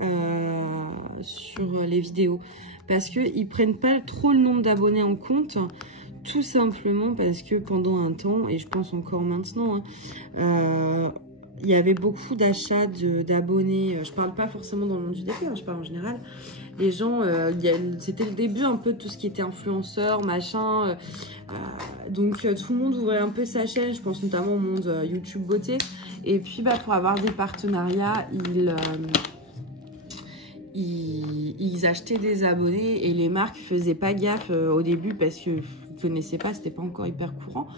sur les vidéos, parce que ils prennent pas trop le nombre d'abonnés en compte, tout simplement parce que pendant un temps, et je pense encore maintenant, hein, il y avait beaucoup d'achats d'abonnés. Je parle pas forcément dans le monde du défi, hein, je parle en général. Les gens, c'était le début un peu de tout ce qui était influenceur, machin. Donc tout le monde ouvrait un peu sa chaîne, je pense notamment au monde YouTube beauté. Et puis bah, pour avoir des partenariats, ils achetaient des abonnés et les marques faisaient pas gaffe au début parce que vous connaissez pas, c'était pas encore hyper courant.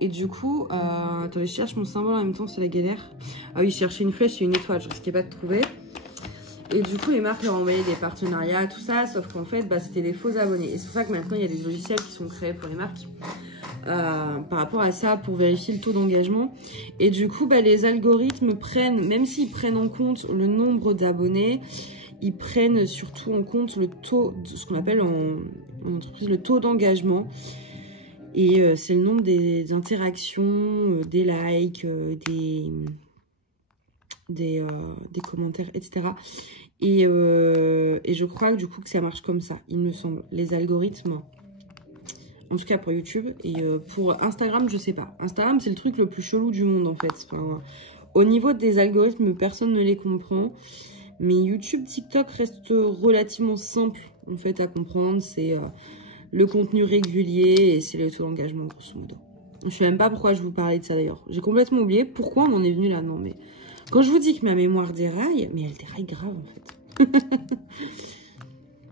Et du coup, attendez, je cherche mon symbole en même temps, c'est la galère. Ah oui, je cherchais une flèche et une étoile, je risquais pas de trouver. Et du coup, les marques leur envoyaient des partenariats, tout ça, sauf qu'en fait, bah, c'était des faux abonnés. Et c'est pour ça que maintenant, il y a des logiciels qui sont créés pour les marques par rapport à ça, pour vérifier le taux d'engagement. Et du coup, bah, les algorithmes prennent, même s'ils prennent en compte le nombre d'abonnés, ils prennent surtout en compte le taux, ce qu'on appelle en entreprise, le taux d'engagement. Et c'est le nombre des interactions, des likes, des commentaires, etc. Et je crois que du coup que ça marche comme ça, il me semble. Les algorithmes, en tout cas pour YouTube. Et pour Instagram, je sais pas. Instagram, c'est le truc le plus chelou du monde en fait. Enfin, au niveau des algorithmes, personne ne les comprend. Mais YouTube, TikTok reste relativement simple en fait à comprendre. C'est le contenu régulier et c'est le taux d'engagement grosso modo. Je sais même pas pourquoi je vous parlais de ça d'ailleurs. J'ai complètement oublié pourquoi on en est venu là. Non mais quand je vous dis que ma mémoire déraille, mais elle déraille grave en fait.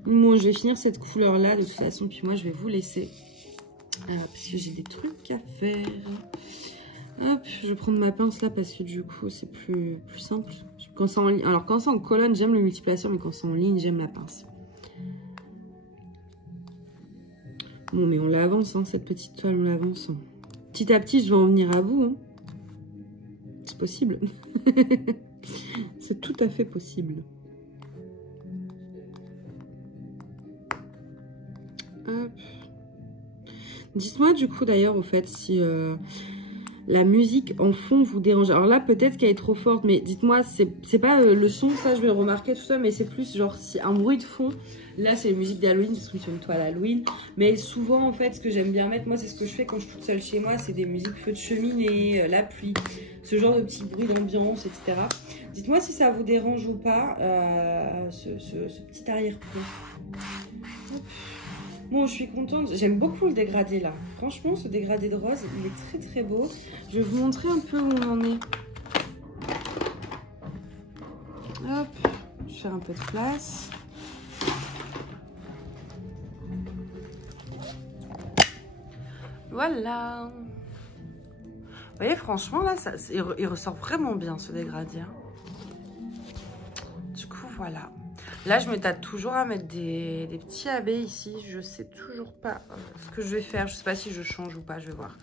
Bon, je vais finir cette couleur là de toute façon, puis moi je vais vous laisser. Parce que j'ai des trucs à faire. Hop, je vais prendre ma pince là parce que du coup c'est plus simple. Quand c'est en ligne, alors quand c'est en colonne, j'aime le multiplicateur, mais quand c'est en ligne, j'aime la pince. Bon, mais on l'avance, hein, cette petite toile, on l'avance. Petit à petit, je vais en venir à bout. Hein. C'est possible. C'est tout à fait possible. Hop. Dites-moi du coup d'ailleurs au fait si la musique en fond vous dérange. Alors là, peut-être qu'elle est trop forte, mais dites-moi, c'est pas le son, ça je vais le remarquer tout ça, mais c'est plus genre si un bruit de fond. Là, c'est la musique d'Halloween, parce que je suis une toile Halloween. Mais souvent, en fait, ce que j'aime bien mettre, moi, c'est ce que je fais quand je suis toute seule chez moi, c'est des musiques feu de cheminée, la pluie, ce genre de petits bruits d'ambiance, etc. Dites-moi si ça vous dérange ou pas, ce petit arrière-plan. Bon, je suis contente. J'aime beaucoup le dégradé, là. Franchement, ce dégradé de rose, il est très, très beau. Je vais vous montrer un peu où on en est. Hop, je vais faire un peu de place. Voilà. Vous voyez, franchement, là, il ressort vraiment bien, ce dégradé. Hein. Du coup, voilà. Là, je me tâte toujours à mettre des petits abeilles ici. Je sais toujours pas ce que je vais faire. Je sais pas si je change ou pas, je vais voir.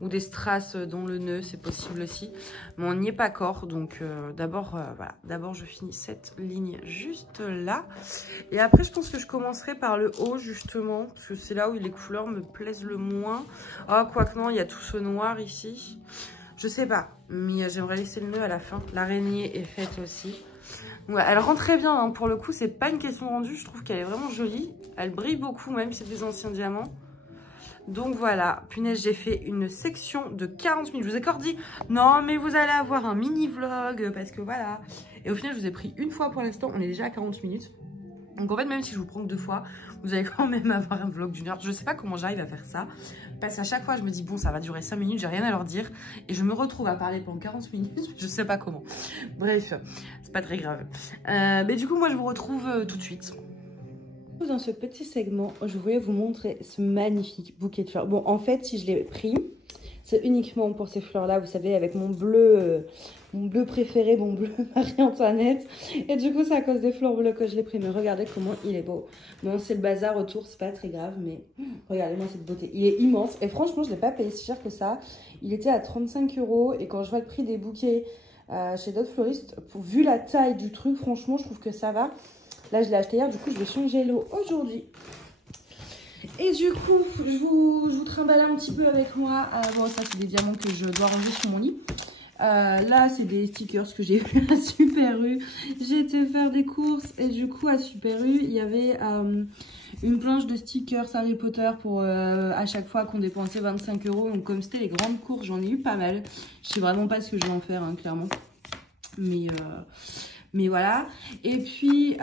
Ou des strass dans le nœud, c'est possible aussi. Mais on n'y est pas encore. Donc, d'abord, voilà. D'abord, je finis cette ligne juste là. Et après, je pense que je commencerai par le haut, justement. Parce que c'est là où les couleurs me plaisent le moins. Oh, quoique non, il y a tout ce noir ici. Je sais pas. Mais j'aimerais laisser le nœud à la fin. L'araignée est faite aussi. Ouais, elle rend très bien, hein. Pour le coup, c'est pas une question rendue, je trouve qu'elle est vraiment jolie. Elle brille beaucoup, même si c'est des anciens diamants. Donc voilà, punaise, j'ai fait une section de 40 minutes. Je vous ai encore dit, non mais vous allez avoir un mini vlog, parce que voilà. Et au final, je vous ai pris une fois pour l'instant, on est déjà à 40 minutes. Donc en fait, même si je vous prends que 2 fois, vous allez quand même avoir un vlog d'1 heure. Je sais pas comment j'arrive à faire ça. Parce qu'à chaque fois, je me dis, bon, ça va durer 5 minutes, j'ai rien à leur dire. Et je me retrouve à parler pendant 40 minutes. Je sais pas comment. Bref, c'est pas très grave. Mais du coup, moi, je vous retrouve tout de suite. Dans ce petit segment, je voulais vous montrer ce magnifique bouquet de fleurs. Bon, en fait, si je l'ai pris, c'est uniquement pour ces fleurs-là, vous savez, avec mon bleu préféré, mon bleu Marie-Antoinette. Et du coup, c'est à cause des fleurs bleues que je l'ai pris. Mais regardez comment il est beau. Bon, c'est le bazar autour, c'est pas très grave, mais regardez-moi cette beauté. Il est immense. Et franchement, je ne l'ai pas payé si cher que ça. Il était à 35 €. Et quand je vois le prix des bouquets chez d'autres fleuristes, vu la taille du truc, franchement, je trouve que ça va. Là, je l'ai acheté hier, du coup, je vais changer l'eau aujourd'hui. Et du coup, je vous trimballe un petit peu avec moi. Bon, ça, c'est des diamants que je dois ranger sur mon lit. Là, c'est des stickers que j'ai vu à Super U. J'ai été faire des courses et du coup, à Super U, il y avait une planche de stickers Harry Potter pour à chaque fois qu'on dépensait 25 €. Donc, comme c'était les grandes courses, j'en ai eu pas mal. Je sais vraiment pas ce que je vais en faire, hein, clairement. Mais voilà. Et puis,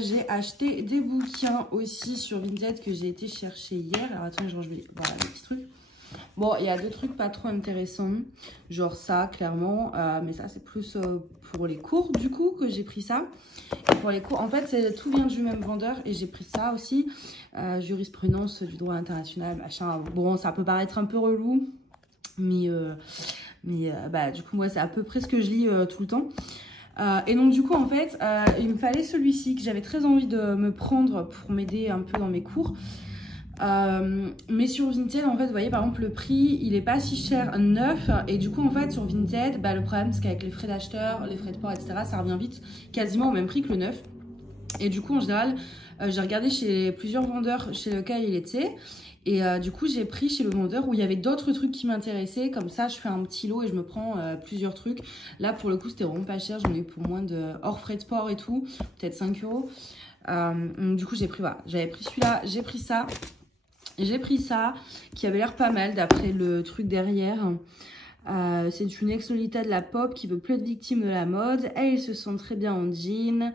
j'ai acheté des bouquins aussi sur Vinted que j'ai été chercher hier. Alors, attendez, je range voilà, les petits trucs. Bon, il y a 2 trucs pas trop intéressants. Genre ça, clairement. Mais ça, c'est plus pour les cours, du coup, que j'ai pris ça. Et pour les cours, en fait, tout vient du même vendeur. Et j'ai pris ça aussi. Jurisprudence du droit international, machin. Bon, ça peut paraître un peu relou. Mais bah, du coup, moi, c'est à peu près ce que je lis tout le temps. Et donc du coup en fait il me fallait celui-ci que j'avais très envie de me prendre pour m'aider un peu dans mes cours, mais sur Vinted en fait vous voyez par exemple le prix il est pas si cher neuf, et du coup en fait sur Vinted bah, le problème c'est qu'avec les frais d'acheteur, les frais de port etc ça revient vite quasiment au même prix que le neuf. Et du coup en général j'ai regardé chez plusieurs vendeurs chez lesquels il était. Et du coup, j'ai pris chez le vendeur où il y avait d'autres trucs qui m'intéressaient. Comme ça, je fais un petit lot et je me prends plusieurs trucs. Là, pour le coup, c'était vraiment pas cher. J'en ai eu pour moins de... hors frais de port et tout. Peut-être 5 €. Du coup, j'ai pris... Voilà, j'avais pris celui-là. J'ai pris ça. J'ai pris ça, qui avait l'air pas mal d'après le truc derrière. C'est une ex-Lolita de la pop qui veut plus être victime de la mode. Elle se sent très bien en jean.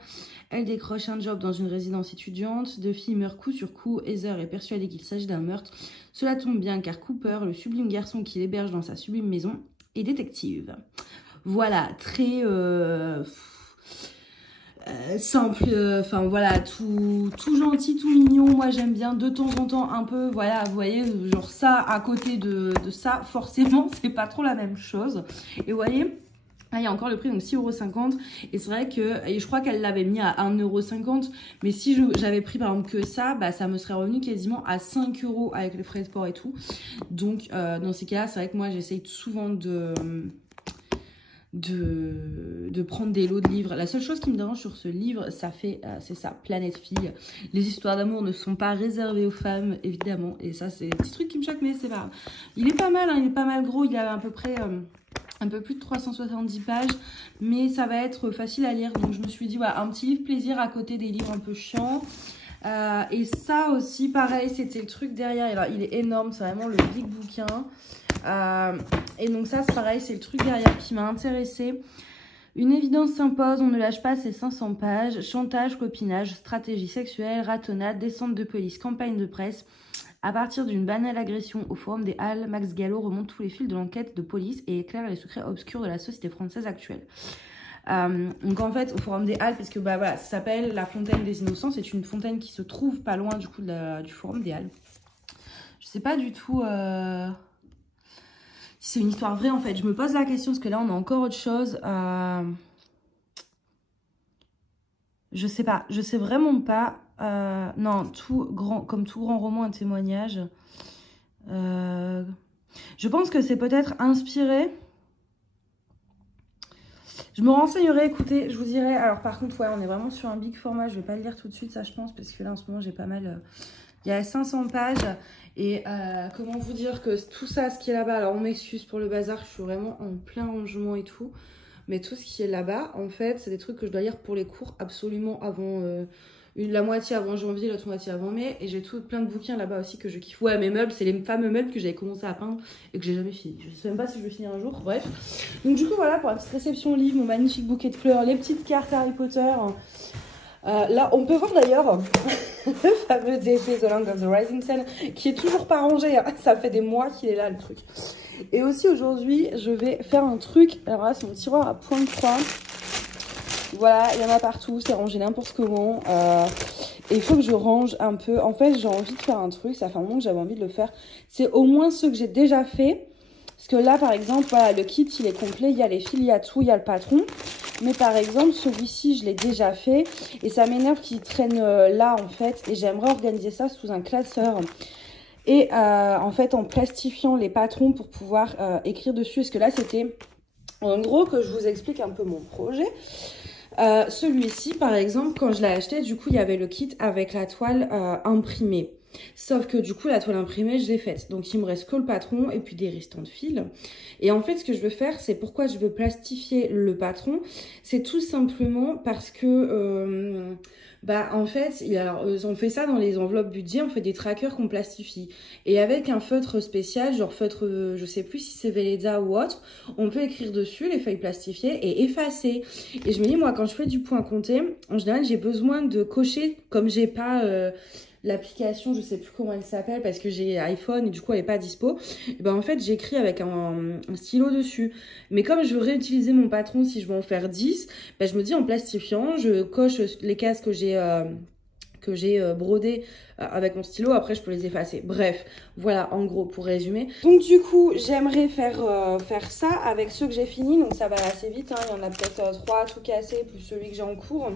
Elle décroche un job dans une résidence étudiante. 2 filles meurent coup sur coup. Heather est persuadée qu'il s'agit d'un meurtre. Cela tombe bien car Cooper, le sublime garçon qui l'héberge dans sa sublime maison, est détective. Voilà, très simple, enfin voilà, tout gentil, tout mignon. Moi j'aime bien de temps en temps un peu, voilà, vous voyez, genre ça à côté de ça, forcément c'est pas trop la même chose. Et vous voyez, là il y a encore le prix, donc 6,50 €. Et c'est vrai que, et je crois qu'elle l'avait mis à 1,50 €, mais si j'avais pris par exemple que ça, bah ça me serait revenu quasiment à 5 € avec les frais de port et tout. Donc dans ces cas-là, c'est vrai que moi j'essaye souvent de de prendre des lots de livres. La seule chose qui me dérange sur ce livre, c'est ça, Planète Fille. Les histoires d'amour ne sont pas réservées aux femmes, évidemment. Et ça, c'est des petits trucs qui me choquent, mais c'est pas grave. Il est pas mal, hein, il est pas mal gros. Il a à peu près un peu plus de 370 pages. Mais ça va être facile à lire. Donc je me suis dit, voilà, un petit livre plaisir à côté des livres un peu chiants. Et ça aussi, pareil, c'était le truc derrière. Alors, il est énorme, c'est vraiment le big bouquin. Et donc ça, c'est pareil, c'est le truc derrière qui m'a intéressée. Une évidence s'impose, on ne lâche pas ces 500 pages. Chantage, copinage, stratégie sexuelle, ratonnade, descente de police, campagne de presse. À partir d'une banale agression au Forum des Halles, Max Gallo remonte tous les fils de l'enquête de police et éclaire les secrets obscurs de la société française actuelle. Donc en fait au Forum des Halles, parce que bah voilà, ça s'appelle la Fontaine des Innocents, c'est une fontaine qui se trouve pas loin du coup du Forum des Halles. Je sais pas du tout si c'est une histoire vraie en fait, je me pose la question parce que là on a encore autre chose. Je sais pas, je sais vraiment pas. Non, comme tout grand roman, un témoignage. Je pense que c'est peut-être inspiré. Je me renseignerai, écoutez, je vous dirai. Alors par contre, ouais, on est vraiment sur un big format. Je vais pas le lire tout de suite, ça je pense, parce que là en ce moment j'ai pas mal... Il y a 500 pages. Et comment vous dire que tout ça, ce qui est là-bas, alors on m'excuse pour le bazar, je suis vraiment en plein rangement et tout. Mais tout ce qui est là-bas, en fait, c'est des trucs que je dois lire pour les cours absolument avant... la moitié avant janvier, l'autre moitié avant mai. Et j'ai plein de bouquins là-bas aussi que je kiffe. Ouais, mes meubles, c'est les fameux meubles que j'avais commencé à peindre et que j'ai jamais fini. Je sais même pas si je vais finir un jour. Bref. Donc du coup, voilà, pour la petite réception livre, mon magnifique bouquet de fleurs, les petites cartes Harry Potter. Là, on peut voir d'ailleurs le fameux DP The Land of the Rising Sun qui est toujours pas rangé. Hein. Ça fait des mois qu'il est là, le truc. Et aussi, aujourd'hui, je vais faire un truc. Alors là, c'est mon tiroir à point de croix. Voilà, il y en a partout, c'est rangé n'importe comment. Et il faut que je range un peu. En fait, j'ai envie de faire un truc, ça fait un moment que j'avais envie de le faire. C'est au moins ceux que j'ai déjà fait. Parce que là, par exemple, voilà, le kit, il est complet. Il y a les fils, il y a tout, il y a le patron. Mais par exemple, celui-ci, je l'ai déjà fait. Et ça m'énerve qu'il traîne là, en fait. Et j'aimerais organiser ça sous un classeur. Et en fait, en plastifiant les patrons pour pouvoir écrire dessus. Parce que là, c'était en gros que je vous explique un peu mon projet. Celui-ci, par exemple, quand je l'ai acheté, du coup, il y avait le kit avec la toile imprimée. Sauf que du coup, la toile imprimée, je l'ai faite. Donc, il me reste que le patron et puis des restants de fils. Et en fait, ce que je veux faire, c'est pourquoi je veux plastifier le patron. C'est tout simplement parce que... en fait, on fait ça dans les enveloppes budget, on fait des trackers qu'on plastifie. Et avec un feutre spécial, genre feutre, je sais plus si c'est Velleda ou autre, on peut écrire dessus les feuilles plastifiées et effacer. Et je me dis, moi, quand je fais du point compté, en général, j'ai besoin de cocher, comme j'ai pas... l'application, je sais plus comment elle s'appelle parce que j'ai iPhone et du coup elle est pas dispo. Et ben en fait j'écris avec un stylo dessus. Mais comme je veux réutiliser mon patron si je veux en faire 10, ben je me dis en plastifiant, je coche les cases que j'ai brodées avec mon stylo. Après je peux les effacer. Bref, voilà en gros pour résumer. Donc du coup j'aimerais faire ça avec ceux que j'ai fini. Donc ça va assez vite, hein. Il y en a peut-être 3 tout cassés plus celui que j'ai en cours.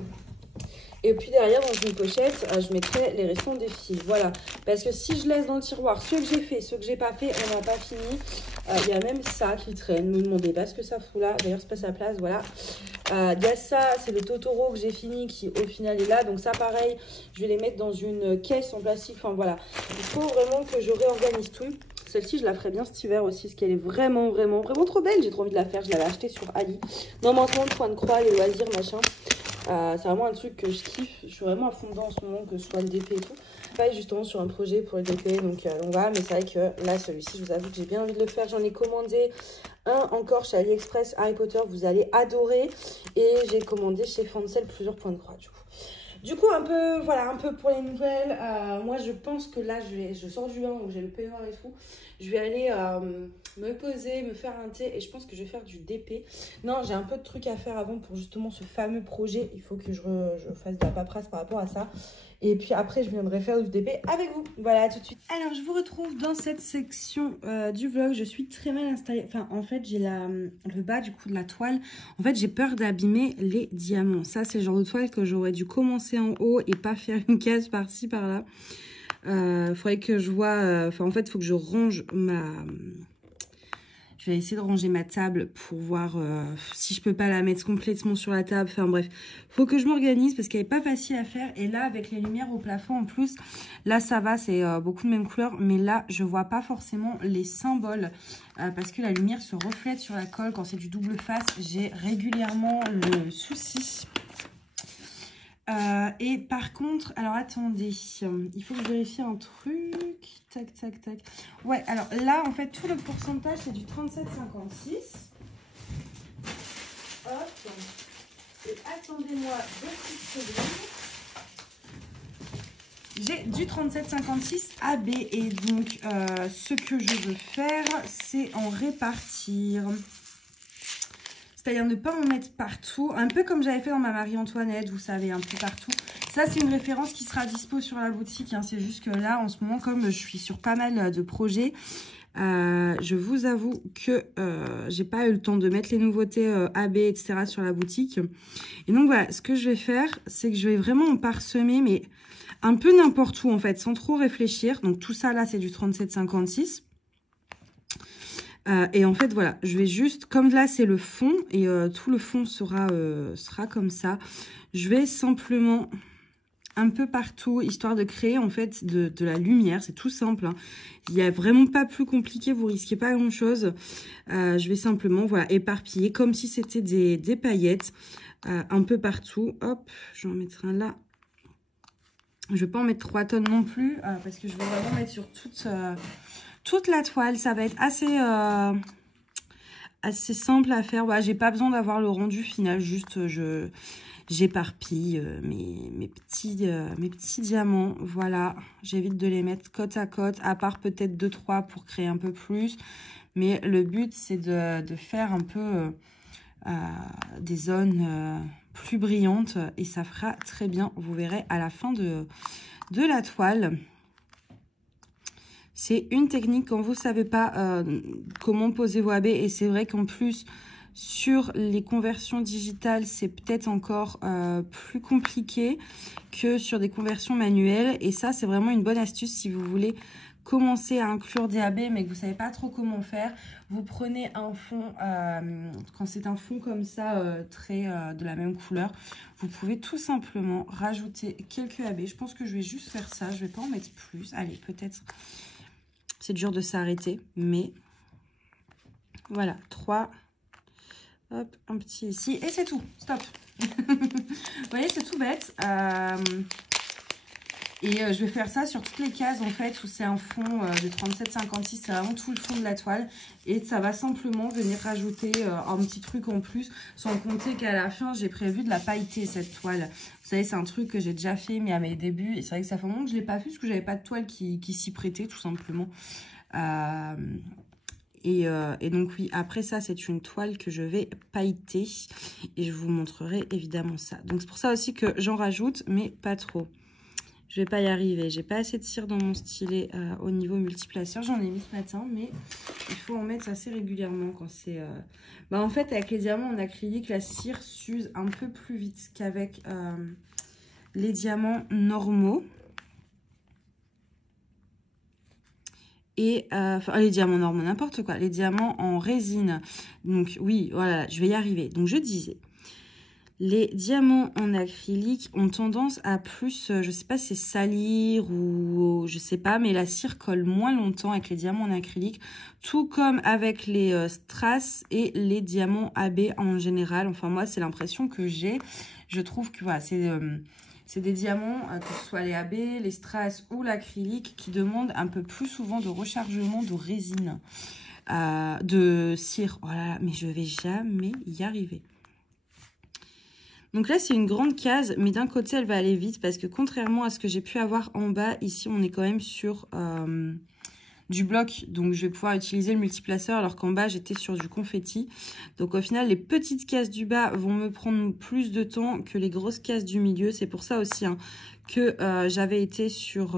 Et puis derrière, dans une pochette, je mettrai les restants des fils. Voilà. Parce que si je laisse dans le tiroir ceux que j'ai fait, ceux que j'ai pas fait, on n'a pas fini. Il y a même ça qui traîne. Ne me demandez pas ce que ça fout là. D'ailleurs, c'est pas sa place. Voilà. Il y a ça, c'est le Totoro que j'ai fini qui au final est là. Donc ça, pareil, je vais les mettre dans une caisse en plastique. Enfin voilà. Il faut vraiment que je réorganise tout. Celle-ci, je la ferai bien cet hiver aussi, parce qu'elle est vraiment trop belle. J'ai trop envie de la faire. Je l'avais achetée sur Ali. Non, maintenant, le point de croix, les loisirs, machin. C'est vraiment un truc que je kiffe. Je suis vraiment à fond dedans en ce moment, que ce soit le DP et tout. Je travaille justement sur un projet pour le DP, donc on va. Mais c'est vrai que là, celui-ci, je vous avoue que j'ai bien envie de le faire. J'en ai commandé un encore chez AliExpress, Harry Potter, vous allez adorer. Et j'ai commandé chez Fancel plusieurs points de croix, du coup. Du coup, un peu pour les nouvelles. Moi, je pense que là, je sors du bain, donc j'ai le peignoir et tout. Je vais aller me poser, me faire un thé et je pense que je vais faire du DP. Non, j'ai un peu de trucs à faire avant pour justement ce fameux projet. Il faut que je fasse de la paperasse par rapport à ça. Et puis après, je viendrai faire du DP avec vous. Voilà, tout de suite. Alors, je vous retrouve dans cette section du vlog. Je suis très mal installée. Enfin, en fait, j'ai le bas du coup de la toile. En fait, j'ai peur d'abîmer les diamants. Ça, c'est le genre de toile que j'aurais dû commencer en haut et pas faire une case par-ci, par-là. Faudrait que je vois... en fait, il faut que je range ma... Je Je vais essayer de ranger ma table pour voir si je peux pas la mettre complètement sur la table. Enfin bref, faut que je m'organise parce qu'elle est pas facile à faire. Et là, avec les lumières au plafond en plus, là ça va, c'est beaucoup de même couleur. Mais là, je vois pas forcément les symboles parce que la lumière se reflète sur la colle. Quand c'est du double face, j'ai régulièrement le souci. Et par contre, alors attendez, il faut que je vérifie un truc. Tac, tac, tac. Ouais, alors là, en fait, tout le pourcentage, c'est du 37,56. Hop. Et attendez-moi 2 petites secondes. J'ai du 37,56 AB. Et donc, ce que je veux faire, c'est en répartir. C'est-à-dire ne pas en mettre partout, un peu comme j'avais fait dans ma Marie-Antoinette, vous savez, un peu partout. Ça, c'est une référence qui sera dispo sur la boutique, hein. C'est juste que là, en ce moment, comme je suis sur pas mal de projets, je vous avoue que j'ai pas eu le temps de mettre les nouveautés AB, etc. sur la boutique. Et donc, voilà, ce que je vais faire, c'est que je vais vraiment en parsemer, mais un peu n'importe où, en fait, sans trop réfléchir. Donc, tout ça, là, c'est du 37,56. Et en fait, voilà, je vais juste, comme là, c'est le fond, et tout le fond sera comme ça. Je vais simplement, un peu partout, histoire de créer, en fait, de la lumière. C'est tout simple, hein. Il n'y a vraiment pas plus compliqué, vous risquez pas grand-chose. Je vais simplement, voilà, éparpiller, comme si c'était des paillettes, un peu partout. Hop, je vais en mettre un là. Je ne vais pas en mettre 3 tonnes non plus, parce que je vais vraiment mettre sur toute la toile. Ça va être assez simple à faire. Voilà, j'ai pas besoin d'avoir le rendu final, juste j'éparpille mes petits diamants. Voilà, j'évite de les mettre côte à côte, à part peut-être 2-3 pour créer un peu plus. Mais le but, c'est de faire un peu des zones plus brillantes, et ça fera très bien, vous verrez à la fin de la toile. C'est une technique quand vous ne savez pas comment poser vos AB, et c'est vrai qu'en plus sur les conversions digitales, c'est peut-être encore plus compliqué que sur des conversions manuelles, et ça c'est vraiment une bonne astuce si vous voulez commencer à inclure des AB mais que vous ne savez pas trop comment faire. Vous prenez un fond, quand c'est un fond comme ça, très de la même couleur, vous pouvez tout simplement rajouter quelques AB. Je pense que je vais juste faire ça, je ne vais pas en mettre plus. Allez, peut-être, c'est dur de s'arrêter, mais voilà, 3, hop, un petit ici, et c'est tout, stop. Vous voyez, c'est tout bête. Et je vais faire ça sur toutes les cases en fait où c'est un fond de 37,56, c'est vraiment tout le fond de la toile. Et ça va simplement venir rajouter un petit truc en plus, sans compter qu'à la fin j'ai prévu de la pailleter cette toile. Vous savez, c'est un truc que j'ai déjà fait mais à mes débuts, et c'est vrai que ça fait un moment que je ne l'ai pas fait parce que j'avais pas de toile qui s'y prêtait tout simplement. Et donc oui, après ça c'est une toile que je vais pailleter et je vous montrerai évidemment ça. Donc c'est pour ça aussi que j'en rajoute mais pas trop. Je vais pas y arriver, j'ai pas assez de cire dans mon stylet au niveau multiplaceur. J'en ai mis ce matin, mais il faut en mettre assez régulièrement quand c'est... Bah en fait, avec les diamants en acrylique, la cire s'use un peu plus vite qu'avec les diamants normaux. Et enfin, les diamants normaux, n'importe quoi, les diamants en résine. Donc oui, voilà, je vais y arriver. Donc je disais... Les diamants en acrylique ont tendance à plus, je sais pas si c'est salir ou je sais pas, mais la cire colle moins longtemps avec les diamants en acrylique, tout comme avec les strass et les diamants AB en général. Enfin moi c'est l'impression que j'ai. Je trouve que voilà, c'est des diamants, que ce soit les AB, les strass ou l'acrylique, qui demandent un peu plus souvent de rechargement de résine, de cire. Oh là là, mais je vais jamais y arriver. Donc là, c'est une grande case, mais d'un côté, elle va aller vite parce que contrairement à ce que j'ai pu avoir en bas, ici, on est quand même sur du bloc. Donc, je vais pouvoir utiliser le multiplaceur alors qu'en bas, j'étais sur du confetti. Donc, au final, les petites cases du bas vont me prendre plus de temps que les grosses cases du milieu. C'est pour ça aussi hein, que j'avais été sur...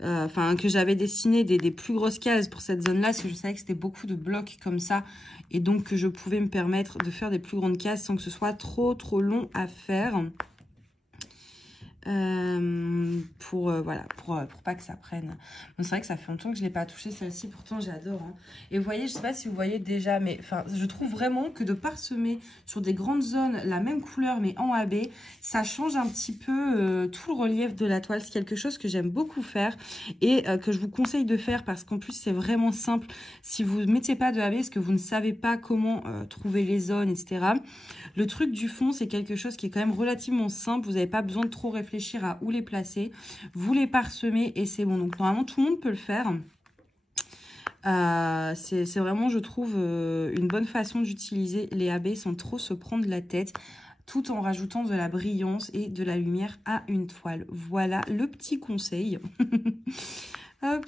que j'avais dessiné des plus grosses cases pour cette zone-là, parce que je savais que c'était beaucoup de blocs comme ça, et donc que je pouvais me permettre de faire des plus grandes cases sans que ce soit trop long à faire. Voilà, pour pas que ça prenne. Bon, c'est vrai que ça fait longtemps que je l'ai pas touchée celle-ci, pourtant j'adore, hein. Et vous voyez, je sais pas si vous voyez déjà, mais enfin, je trouve vraiment que de parsemer sur des grandes zones la même couleur mais en AB, ça change un petit peu tout le relief de la toile. C'est quelque chose que j'aime beaucoup faire et que je vous conseille de faire parce qu'en plus c'est vraiment simple. Si vous ne mettez pas de AB, parce que vous ne savez pas comment trouver les zones, etc. Le truc du fond, c'est quelque chose qui est quand même relativement simple. Vous n'avez pas besoin de trop réfléchir à où les placer. Vous les parsemez et c'est bon. Donc, normalement, tout le monde peut le faire. C'est vraiment, je trouve, une bonne façon d'utiliser les AB sans trop se prendre la tête, tout en rajoutant de la brillance et de la lumière à une toile. Voilà le petit conseil. Hop.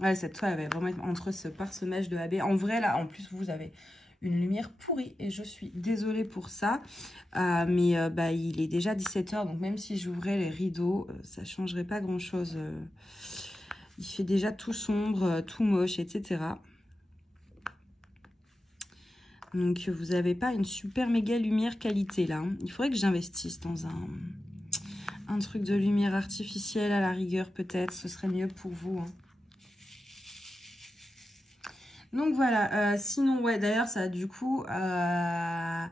Ouais, cette toile, elle va vraiment être entre ce parsemage de AB. En vrai, là, en plus, vous avez une lumière pourrie et je suis désolée pour ça. Bah, il est déjà 17 h, donc même si j'ouvrais les rideaux, ça ne changerait pas grand-chose. Il fait déjà tout sombre, tout moche, etc. Donc, vous n'avez pas une super méga lumière qualité, là, hein. Il faudrait que j'investisse dans un truc de lumière artificielle à la rigueur, peut-être. Ce serait mieux pour vous, hein. Donc voilà, sinon, ouais, d'ailleurs, ça, du coup, ça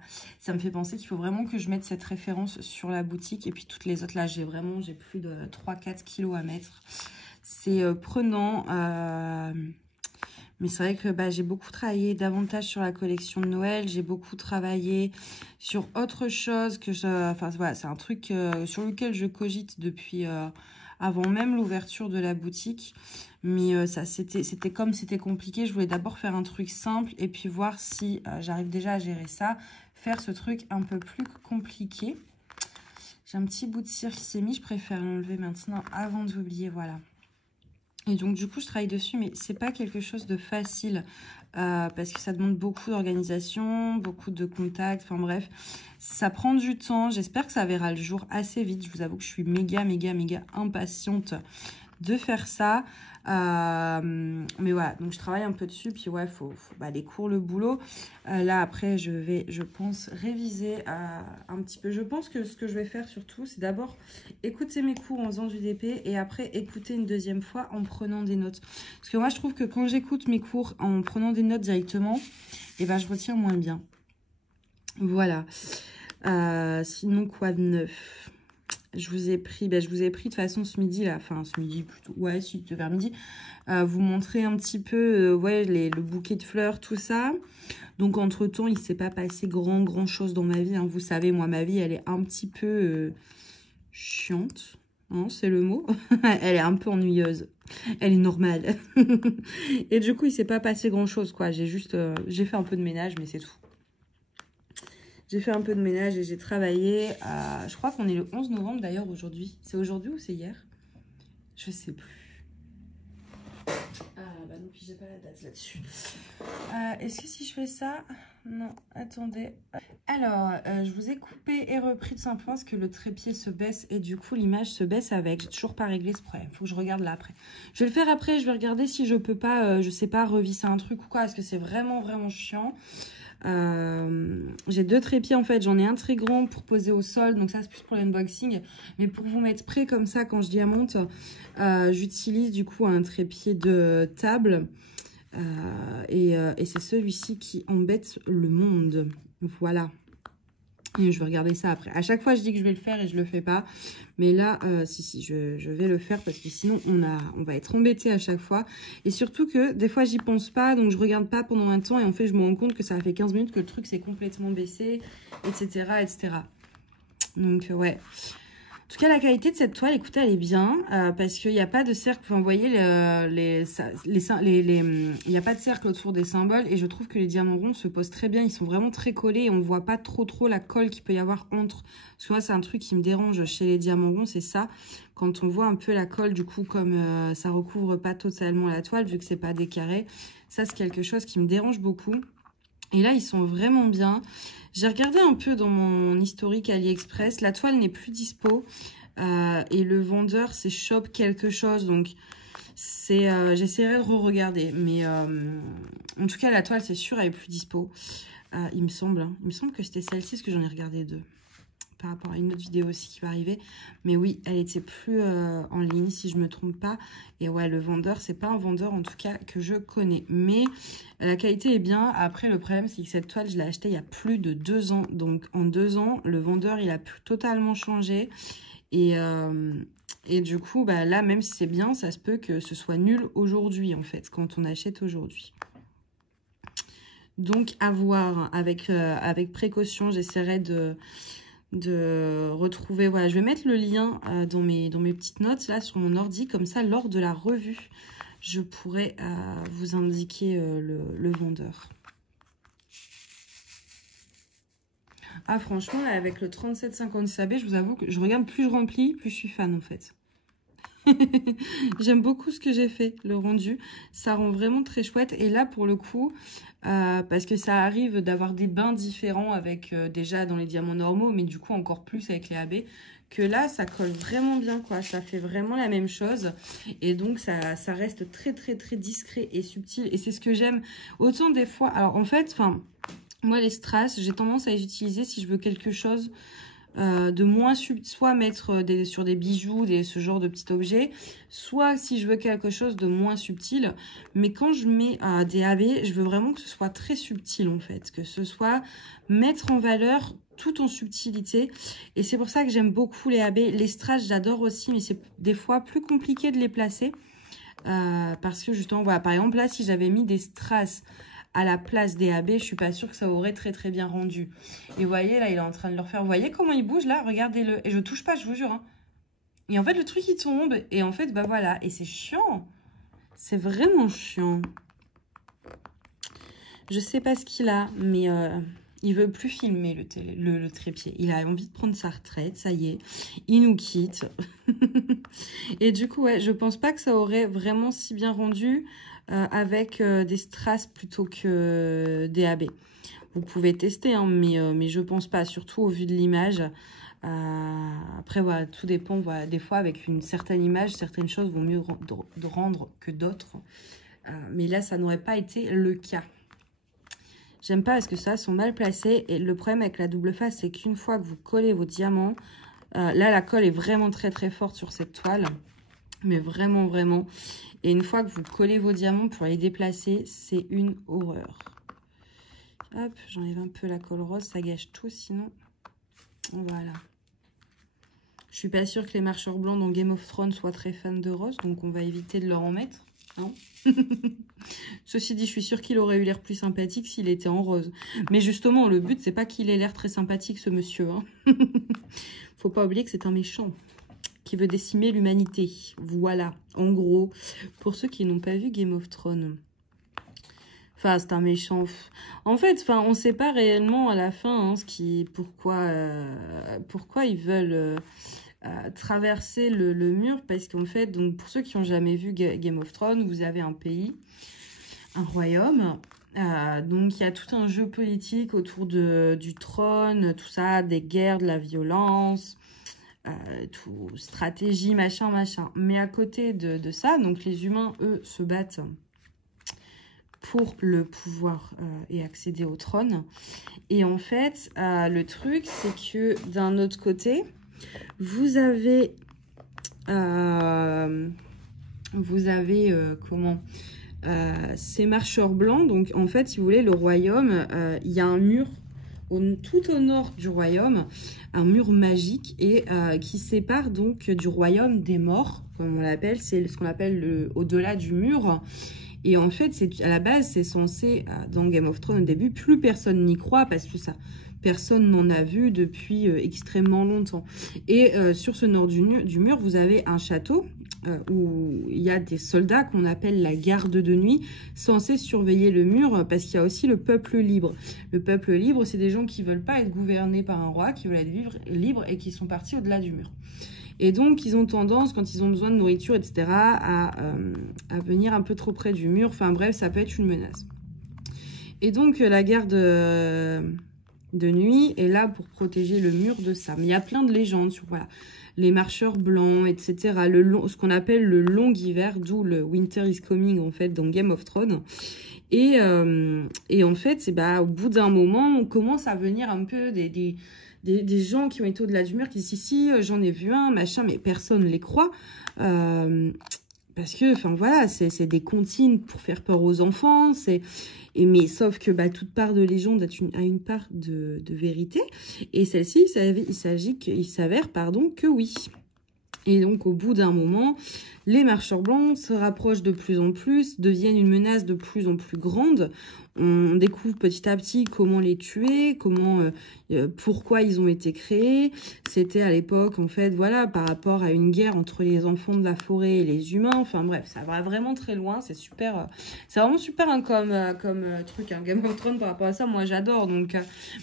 me fait penser qu'il faut vraiment que je mette cette référence sur la boutique. Et puis toutes les autres, là, j'ai plus de 3-4 kilos à mettre. C'est prenant. Mais c'est vrai que bah, j'ai beaucoup travaillé davantage sur la collection de Noël. J'ai beaucoup travaillé sur autre chose que je... Enfin, voilà, c'est un truc sur lequel je cogite depuis avant même l'ouverture de la boutique. Mais c'était comme c'était compliqué. Je voulais d'abord faire un truc simple et puis voir si j'arrive déjà à gérer ça. Faire ce truc un peu plus compliqué. J'ai un petit bout de cire qui s'est mis. Je préfère l'enlever maintenant avant d'oublier. Voilà. Et donc, du coup, je travaille dessus, mais c'est pas quelque chose de facile parce que ça demande beaucoup d'organisation, beaucoup de contacts, enfin bref. Ça prend du temps. J'espère que ça verra le jour assez vite. Je vous avoue que je suis méga impatiente de faire ça. Mais voilà, donc je travaille un peu dessus. Puis ouais, faut bah, les cours, le boulot. Là, après, je vais, je pense, réviser un petit peu. Je pense que ce que je vais faire surtout, c'est d'abord écouter mes cours en faisant du DP et après écouter une deuxième fois en prenant des notes. Parce que moi, je trouve que quand j'écoute mes cours en prenant des notes directement, et ben, je retiens moins bien. Voilà. Sinon, quoi de neuf ? Je vous ai pris de toute façon ce midi là, enfin ce midi plutôt, ouais, si, vers midi, vous montrer un petit peu, ouais, le bouquet de fleurs, tout ça. Donc entre temps, il ne s'est pas passé grand chose dans ma vie, hein. Vous savez, moi, ma vie, elle est un petit peu chiante, hein, c'est le mot. Elle est un peu ennuyeuse, elle est normale. Et du coup, il ne s'est pas passé grand chose, quoi. J'ai juste, j'ai fait un peu de ménage, mais c'est tout. J'ai fait un peu de ménage et j'ai travaillé. Je crois qu'on est le 11 novembre d'ailleurs aujourd'hui. C'est aujourd'hui ou c'est hier? Je sais plus. Bah non, puis j'ai pas la date là-dessus. Est-ce que si je fais ça... Non, attendez. Alors, je vous ai coupé et repris tout simplement parce que le trépied se baisse et du coup l'image se baisse avec. J'ai toujours pas réglé ce problème. Faut que je regarde là après. Je vais le faire après. Je vais regarder si je peux pas, je sais pas, revisser un truc ou quoi. Parce que c'est vraiment chiant. J'ai deux trépieds en fait, j'en ai un très grand pour poser au sol, donc ça c'est plus pour l'unboxing, mais pour vous mettre prêt comme ça quand je diamante, j'utilise du coup un trépied de table et c'est celui-ci qui embête le monde. Voilà. Et je vais regarder ça après. À chaque fois, je dis que je vais le faire et je le fais pas. Mais là, si, je vais le faire parce que sinon, on va être embêté à chaque fois. Et surtout que des fois, j'y pense pas. Donc, je regarde pas pendant un temps. Et en fait, je me rends compte que ça a fait 15 minutes que le truc s'est complètement baissé, etc., etc. Donc, ouais. En tout cas, la qualité de cette toile, écoutez, elle est bien parce qu'il n'y a pas de cercle. Enfin, vous voyez, il n'y a pas de cercle autour des symboles et je trouve que les diamants ronds se posent très bien. Ils sont vraiment très collés et on ne voit pas trop la colle qu'il peut y avoir entre. Parce que moi, c'est un truc qui me dérange chez les diamants ronds, c'est ça. Quand on voit un peu la colle, du coup, comme ça recouvre pas totalement la toile, vu que c'est pas des carrés, ça, c'est quelque chose qui me dérange beaucoup. Et là, ils sont vraiment bien. J'ai regardé un peu dans mon historique AliExpress. La toile n'est plus dispo. Et le vendeur, c'est Shop quelque chose. Donc, j'essaierai de re-regarder. Mais en tout cas, la toile, c'est sûr, elle est plus dispo. Il me semble. Hein. Il me semble que c'était celle-ci, parce que j'en ai regardé deux. par rapport à une autre vidéo aussi qui va arriver. Mais oui, elle était plus en ligne, si je me trompe pas. Et ouais, le vendeur, c'est pas un vendeur, en tout cas, que je connais. Mais la qualité est bien. Après, le problème, c'est que cette toile, je l'ai achetée il y a plus de 2 ans. Donc, en 2 ans, le vendeur, il a totalement changé. Et du coup, bah, là, même si c'est bien, ça se peut que ce soit nul aujourd'hui, en fait, quand on achète aujourd'hui. Donc, à voir avec précaution. J'essaierai de retrouver... Voilà, je vais mettre le lien dans mes petites notes, là, sur mon ordi. Comme ça, lors de la revue, je pourrai vous indiquer le vendeur. Ah, franchement, là, avec le 37,56 AB, je vous avoue que je regarde, plus je remplis, plus je suis fan, en fait. J'aime beaucoup ce que j'ai fait, le rendu. Ça rend vraiment très chouette. Et là, pour le coup, parce que ça arrive d'avoir des bains différents avec déjà dans les diamants normaux, mais du coup encore plus avec les AB, que là, ça colle vraiment bien, quoi. Ça fait vraiment la même chose. Et donc, ça reste très, très, très discret et subtil. Et c'est ce que j'aime. Autant des fois... Alors, en fait, moi, les strass, j'ai tendance à les utiliser si je veux quelque chose... de moins subtil, soit mettre sur des bijoux, ce genre de petits objets, soit si je veux quelque chose de moins subtil. Mais quand je mets des AB, je veux vraiment que ce soit très subtil en fait, que ce soit mettre en valeur tout en subtilité. Et c'est pour ça que j'aime beaucoup les AB. Les strass, j'adore aussi, mais c'est des fois plus compliqué de les placer. Parce que justement, voilà, par exemple là, si j'avais mis des strass à la place des AB, je suis pas sûre que ça aurait très très bien rendu. Et vous voyez, là, il est en train de le refaire. Vous voyez comment il bouge, là? Regardez-le. Et je touche pas, je vous jure. Hein. Et en fait, le truc, il tombe. Et en fait, bah voilà. Et c'est chiant. C'est vraiment chiant. Je sais pas ce qu'il a, mais il veut plus filmer le trépied. Il a envie de prendre sa retraite, ça y est. Il nous quitte. Et du coup, ouais, je pense pas que ça aurait vraiment si bien rendu... avec des strass plutôt que des AB. Vous pouvez tester, hein, mais je pense pas, surtout au vu de l'image. Après, voilà, tout dépend. Voilà, des fois, avec une certaine image, certaines choses vont mieux rendre que d'autres. Mais là, ça n'aurait pas été le cas. J'aime pas parce que ça, sont mal placés. Et le problème avec la double face, c'est qu'une fois que vous collez vos diamants, là, la colle est vraiment très, très forte sur cette toile. Mais vraiment, vraiment. Et une fois que vous collez vos diamants pour les déplacer, c'est une horreur. Hop, j'enlève un peu la colle rose, ça gâche tout sinon. Voilà. Je suis pas sûre que les marcheurs blancs dans Game of Thrones soient très fans de rose, donc on va éviter de leur en mettre. Hein. Ceci dit, je suis sûre qu'il aurait eu l'air plus sympathique s'il était en rose. Mais justement, le but, c'est pas qu'il ait l'air très sympathique, ce monsieur. Hein. Faut pas oublier que c'est un méchant qui veut décimer l'humanité. Voilà, en gros, pour ceux qui n'ont pas vu Game of Thrones. Enfin, c'est un méchant. En fait, on ne sait pas réellement à la fin hein, pourquoi ils veulent traverser le mur. Parce qu'en fait, donc, pour ceux qui n'ont jamais vu Game of Thrones, vous avez un pays, un royaume. Donc, il y a tout un jeu politique autour du trône, tout ça, des guerres, de la violence... tout, stratégie, machin. Mais à côté de ça, donc les humains, eux, se battent pour le pouvoir et accéder au trône. Et en fait, le truc, c'est que d'un autre côté, vous avez ces marcheurs blancs. Donc, en fait, si vous voulez, le royaume, il y a un mur tout au nord du royaume, un mur magique et qui sépare donc du royaume des morts, comme on l'appelle, c'est ce qu'on appelle au-delà du mur. Et en fait, à la base, c'est censé, dans Game of Thrones au début, plus personne n'y croit parce que ça, personne n'en a vu depuis extrêmement longtemps. Et sur ce nord du mur, vous avez un château où il y a des soldats qu'on appelle la garde de nuit, censés surveiller le mur, parce qu'il y a aussi le peuple libre. Le peuple libre, c'est des gens qui veulent pas être gouvernés par un roi, qui veulent être libres et qui sont partis au-delà du mur. Et donc, ils ont tendance, quand ils ont besoin de nourriture, etc., à venir un peu trop près du mur. Enfin bref, ça peut être une menace. Et donc, la garde de nuit est là pour protéger le mur de ça. Mais il y a plein de légendes sur, voilà, les marcheurs blancs, etc. Ce qu'on appelle le long hiver, d'où le Winter is Coming, en fait, dans Game of Thrones. Et en fait, au bout d'un moment, on commence à venir un peu des des gens qui ont été au-delà du mur, qui disent si, j'en ai vu un, machin, mais personne ne les croit. Parce que, enfin voilà, c'est des comptines pour faire peur aux enfants, mais sauf que bah, toute part de légende a une part de vérité, et celle-ci, il s'avère que oui. Et donc, au bout d'un moment, les marcheurs blancs se rapprochent de plus en plus, deviennent une menace de plus en plus grande. On découvre petit à petit comment les tuer, pourquoi ils ont été créés. C'était à l'époque, en fait, voilà, par rapport à une guerre entre les enfants de la forêt et les humains. Enfin bref, ça va vraiment très loin. C'est super, c'est vraiment super hein, comme truc. Hein. Game of Thrones par rapport à ça, moi j'adore. Donc,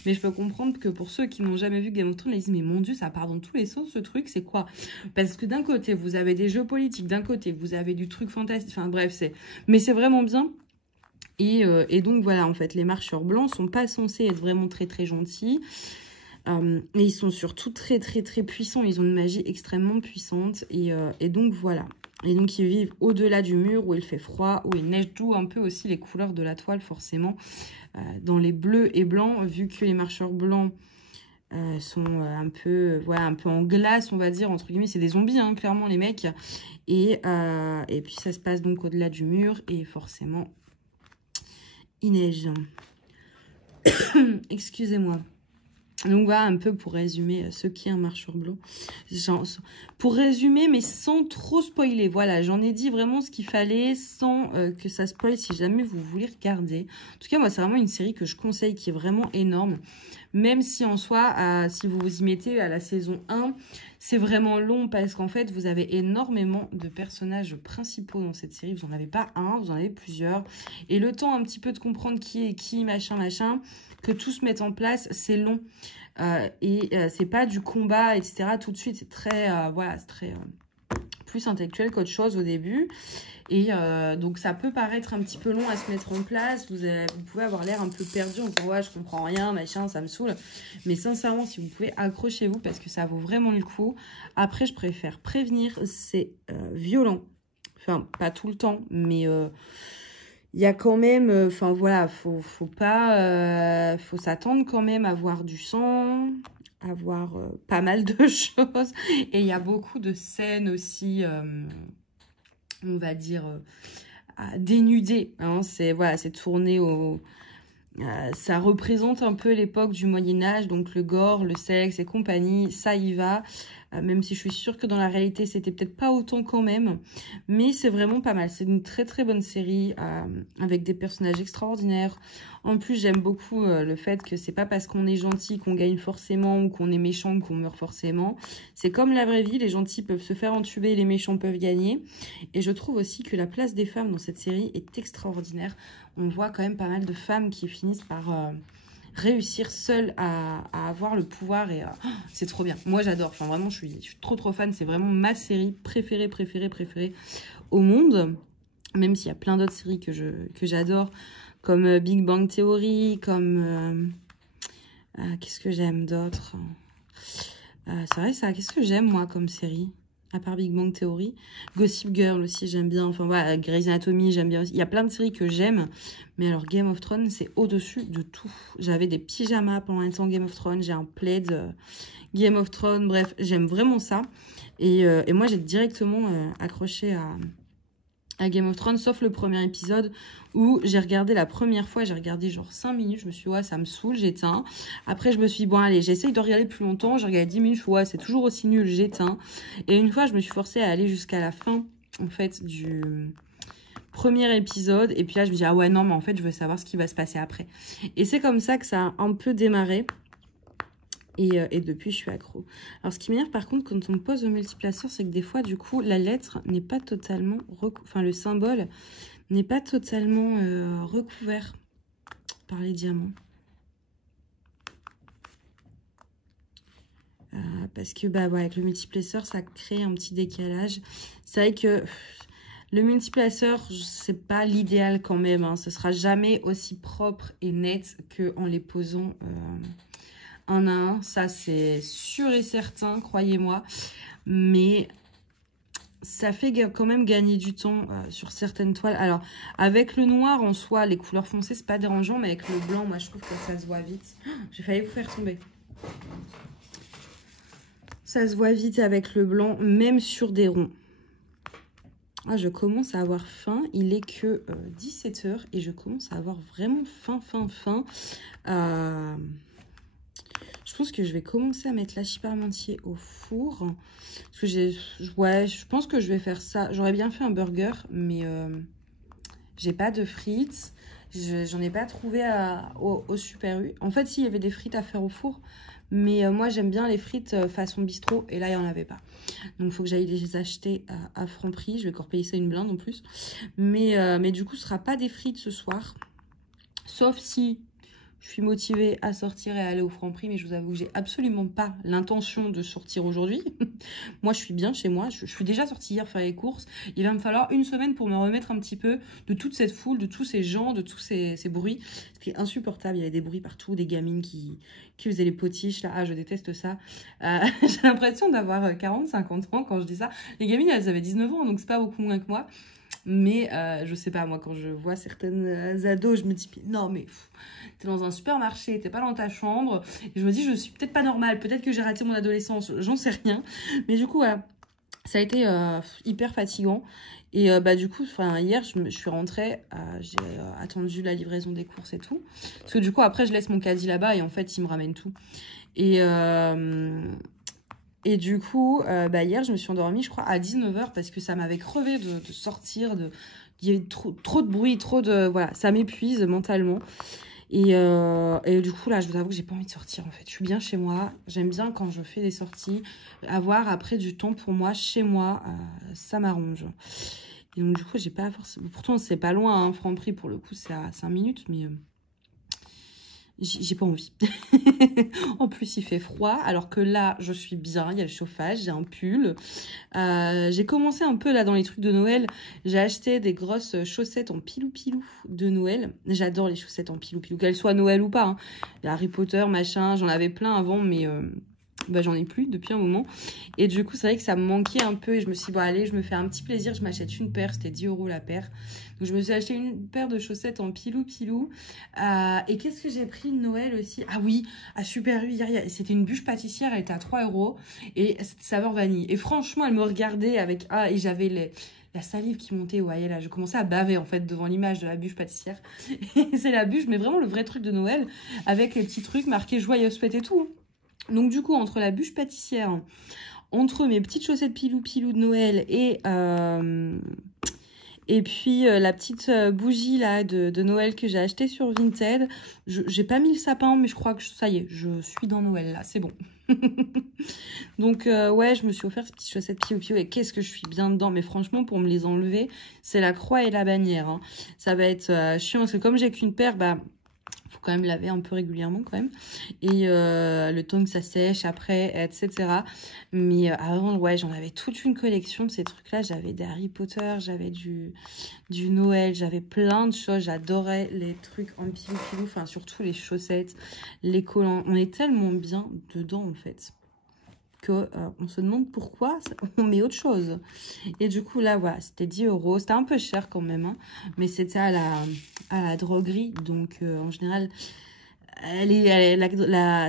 mais je peux comprendre que pour ceux qui n'ont jamais vu Game of Thrones, ils disent mais mon Dieu, ça part dans tous les sens ce truc. C'est quoi? Parce que d'un côté, vous avez des jeux politiques, d'un côté, vous avez du truc fantastique. Enfin bref, mais c'est vraiment bien. Et donc voilà, en fait, les marcheurs blancs sont pas censés être vraiment très très gentils. Et ils sont surtout très très très puissants. Ils ont une magie extrêmement puissante. Et donc voilà. Et donc ils vivent au-delà du mur où il fait froid, où il neige, d'où un peu aussi les couleurs de la toile forcément. Dans les bleus et blancs, vu que les marcheurs blancs sont un peu en glace, on va dire, entre guillemets. C'est des zombies, hein, clairement, les mecs. Et puis ça se passe donc au-delà du mur. Et forcément... il neige. Excusez-moi. Donc voilà un peu pour résumer ce qu'est un marcheur blanc. Pour résumer, mais sans trop spoiler. Voilà, j'en ai dit vraiment ce qu'il fallait sans que ça spoil si jamais vous voulez regarder. En tout cas, moi, c'est vraiment une série que je conseille qui est vraiment énorme. Même si en soi, si vous vous y mettez à la saison 1, c'est vraiment long parce qu'en fait, vous avez énormément de personnages principaux dans cette série. Vous n'en avez pas un, vous en avez plusieurs. Et le temps un petit peu de comprendre qui est qui, machin, que tout se mette en place, c'est long. C'est pas du combat, etc. Tout de suite, c'est très, c'est très plus intellectuel qu'autre chose au début. Et donc, ça peut paraître un petit peu long à se mettre en place. Vous pouvez avoir l'air un peu perdu en disant, ouais, je comprends rien, machin, ça me saoule. Mais sincèrement, si vous pouvez, accrochez-vous parce que ça vaut vraiment le coup. Après, je préfère prévenir, c'est violent. Enfin, pas tout le temps, mais... il y a quand même, enfin voilà, faut s'attendre quand même à voir du sang, à voir pas mal de choses. Et il y a beaucoup de scènes aussi, on va dire, dénudées. Hein. C'est tourné ça représente un peu l'époque du Moyen-Âge, donc le gore, le sexe et compagnie, ça y va. Même si je suis sûre que dans la réalité, c'était peut-être pas autant quand même. Mais c'est vraiment pas mal. C'est une très très bonne série avec des personnages extraordinaires. En plus, j'aime beaucoup le fait que c'est pas parce qu'on est gentil qu'on gagne forcément ou qu'on est méchant qu'on meurt forcément. C'est comme la vraie vie, les gentils peuvent se faire entuber, les méchants peuvent gagner. Et je trouve aussi que la place des femmes dans cette série est extraordinaire. On voit quand même pas mal de femmes qui finissent par... réussir seule à avoir le pouvoir et c'est trop bien. Moi j'adore, enfin vraiment je suis trop fan, c'est vraiment ma série préférée au monde, même s'il y a plein d'autres séries que j'adore comme Big Bang Theory, comme qu'est-ce que j'aime d'autre, c'est vrai ça, qu'est-ce que j'aime moi comme série à part Big Bang Theory, Gossip Girl aussi j'aime bien, enfin voilà, Grey's Anatomy j'aime bien aussi. Il y a plein de séries que j'aime, mais alors Game of Thrones c'est au-dessus de tout. J'avais des pyjamas pendant un temps Game of Thrones, j'ai un plaid Game of Thrones, bref, j'aime vraiment ça. Et moi j'ai directement accroché à Game of Thrones, sauf le premier épisode où j'ai regardé la première fois, j'ai regardé genre 5 minutes, je me suis dit ouais ça me saoule, j'éteins. Après je me suis dit bon allez, j'essaye de regarder plus longtemps, j'ai regardé 10 minutes, je suis ouais c'est toujours aussi nul, j'éteins. Et une fois je me suis forcée à aller jusqu'à la fin en fait du premier épisode, et puis là je me dis ah ouais non mais en fait je veux savoir ce qui va se passer après. Et c'est comme ça que ça a un peu démarré. Et depuis, je suis accro. Alors, ce qui m'énerve, par contre, quand on me pose au multiplaceur, c'est que des fois, du coup, la lettre n'est pas totalement... Enfin, le symbole n'est pas totalement recouvert par les diamants. Parce que, bah, ouais, avec le multiplaceur, ça crée un petit décalage. C'est vrai que... le multiplaceur, c'est pas l'idéal quand même. Hein. Ce sera jamais aussi propre et net qu'en les posant... un à un, ça c'est sûr et certain, croyez-moi, mais ça fait quand même gagner du temps sur certaines toiles. Alors, avec le noir en soi, les couleurs foncées, c'est pas dérangeant, mais avec le blanc, moi je trouve que ça se voit vite. J'ai failli vous faire tomber. Ça se voit vite avec le blanc, même sur des ronds. Ah, je commence à avoir faim. Il est que 17 h et je commence à avoir vraiment faim. Je pense que je vais commencer à mettre l'hachis parmentier au four. Parce que ouais, je pense que je vais faire ça. J'aurais bien fait un burger, mais j'ai pas de frites. J'en ai pas trouvé au Super U. En fait, si, il y avait des frites à faire au four. Mais moi, j'aime bien les frites façon bistrot. Et là, il n'y en avait pas. Donc, il faut que j'aille les acheter à Franprix. Je vais encore payer ça une blinde en plus. Mais du coup, ce ne sera pas des frites ce soir. Sauf si je suis motivée à sortir et à aller au Franprix. Mais je vous avoue que j'ai absolument pas l'intention de sortir aujourd'hui. Moi, je suis bien chez moi. Je suis déjà sortie hier faire les courses. Il va me falloir une semaine pour me remettre un petit peu de toute cette foule, de tous ces gens, de tous ces bruits. C'était insupportable. Il y avait des bruits partout, des gamines qui faisaient les potiches. Là, ah, je déteste ça. J'ai l'impression d'avoir 40-50 ans quand je dis ça. Les gamines, elles avaient 19 ans, donc c'est pas beaucoup moins que moi. Mais je sais pas, moi, quand je vois certaines ados, je me dis, non, mais t'es dans un supermarché, t'es pas dans ta chambre. Et je me dis, je suis peut-être pas normale, peut-être que j'ai raté mon adolescence, j'en sais rien. Mais du coup, voilà, ça a été hyper fatigant. Et du coup, hier, je suis rentrée, j'ai attendu la livraison des courses et tout. Parce que du coup, après, je laisse mon caddie là-bas et en fait, il me ramène tout. Et du coup, hier, je me suis endormie, je crois, à 19 h parce que ça m'avait crevé de sortir. Il y avait trop de bruit, voilà, ça m'épuise mentalement. Et du coup, là, je vous avoue que j'ai pas envie de sortir, en fait. Je suis bien chez moi. J'aime bien quand je fais des sorties. Avoir, après, du temps pour moi, chez moi, ça m'arrange. Et donc, du coup, j'ai pas forcément... Pourtant, c'est pas loin, hein, Franprix, pour le coup, c'est à 5 minutes, mais... j'ai pas envie. En plus, il fait froid, alors que là, je suis bien. Il y a le chauffage, j'ai un pull. J'ai commencé un peu là dans les trucs de Noël. J'ai acheté des grosses chaussettes en pilou-pilou de Noël. J'adore les chaussettes en pilou-pilou, qu'elles soient Noël ou pas. Hein. Harry Potter, machin, j'en avais plein avant, mais j'en ai plus depuis un moment. Et du coup, c'est vrai que ça me manquait un peu. Et je me suis dit, bon, allez, je me fais un petit plaisir. Je m'achète une paire. C'était 10 € la paire. Donc, je me suis acheté une paire de chaussettes en pilou-pilou. Et qu'est-ce que j'ai pris de Noël aussi? Ah oui, à Super U, hier, c'était une bûche pâtissière. Elle était à 3 €. Et c'était saveur vanille. Et franchement, elle me regardait avec... Ah, et j'avais la salive qui montait, ouais, là, je commençais à baver, en fait, devant l'image de la bûche pâtissière. Et c'est la bûche, mais vraiment le vrai truc de Noël, avec les petits trucs marqués joyeuse fête et tout. Donc, du coup, entre la bûche pâtissière, entre mes petites chaussettes pilou-pilou de Noël et puis la petite bougie là de Noël que j'ai achetée sur Vinted, j'ai pas mis le sapin, mais je crois que ça y est, je suis dans Noël là, c'est bon. Donc ouais, je me suis offert ces petites chaussettes pilou-pilou et qu'est-ce que je suis bien dedans. Mais franchement, pour me les enlever, c'est la croix et la bannière. Hein. Ça va être chiant parce que comme j'ai qu'une paire, faut quand même laver un peu régulièrement quand même. Et le temps que ça sèche après, etc. Mais avant, ouais, j'en avais toute une collection de ces trucs-là. J'avais des Harry Potter, j'avais du Noël, j'avais plein de choses. J'adorais les trucs en pilou-pilou, enfin surtout les chaussettes, les collants. On est tellement bien dedans en fait que on se demande pourquoi on met autre chose. Et du coup là voilà, c'était 10 €, c'était un peu cher quand même, hein, mais c'était à la droguerie, donc en général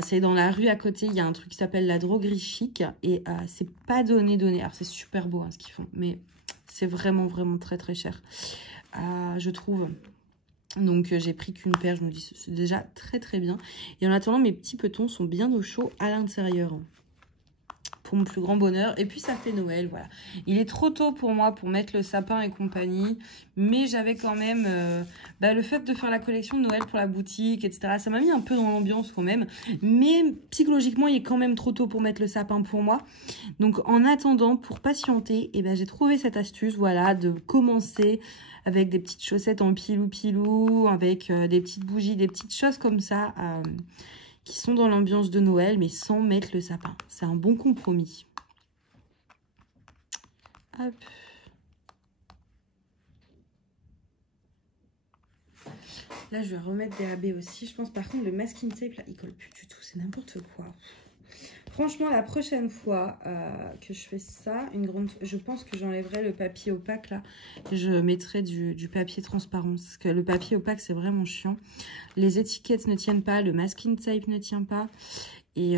c'est dans la rue à côté, il y a un truc qui s'appelle la droguerie chic et c'est pas donné. Alors c'est super beau hein, ce qu'ils font, mais c'est vraiment très très cher, je trouve. Donc j'ai pris qu'une paire, je me dis c'est déjà très très bien. Et en attendant, mes petits petons sont bien au chaud à l'intérieur. Pour mon plus grand bonheur. Et puis ça fait Noël, voilà. Il est trop tôt pour moi pour mettre le sapin et compagnie. Mais j'avais quand même le fait de faire la collection de Noël pour la boutique, etc. Ça m'a mis un peu dans l'ambiance quand même. Mais psychologiquement, il est quand même trop tôt pour mettre le sapin pour moi. Donc en attendant, pour patienter, j'ai trouvé cette astuce, voilà, de commencer avec des petites chaussettes en pilou-pilou, avec des petites bougies, des petites choses comme ça, qui sont dans l'ambiance de Noël, mais sans mettre le sapin. C'est un bon compromis. Hop. Là, je vais remettre des AB aussi. Je pense, par contre, le masking tape, là, il colle plus du tout. C'est n'importe quoi. Franchement, la prochaine fois que je fais ça, je pense que j'enlèverai le papier opaque, là. Je mettrai du papier transparent. Parce que le papier opaque, c'est vraiment chiant. Les étiquettes ne tiennent pas. Le masking tape ne tient pas. Et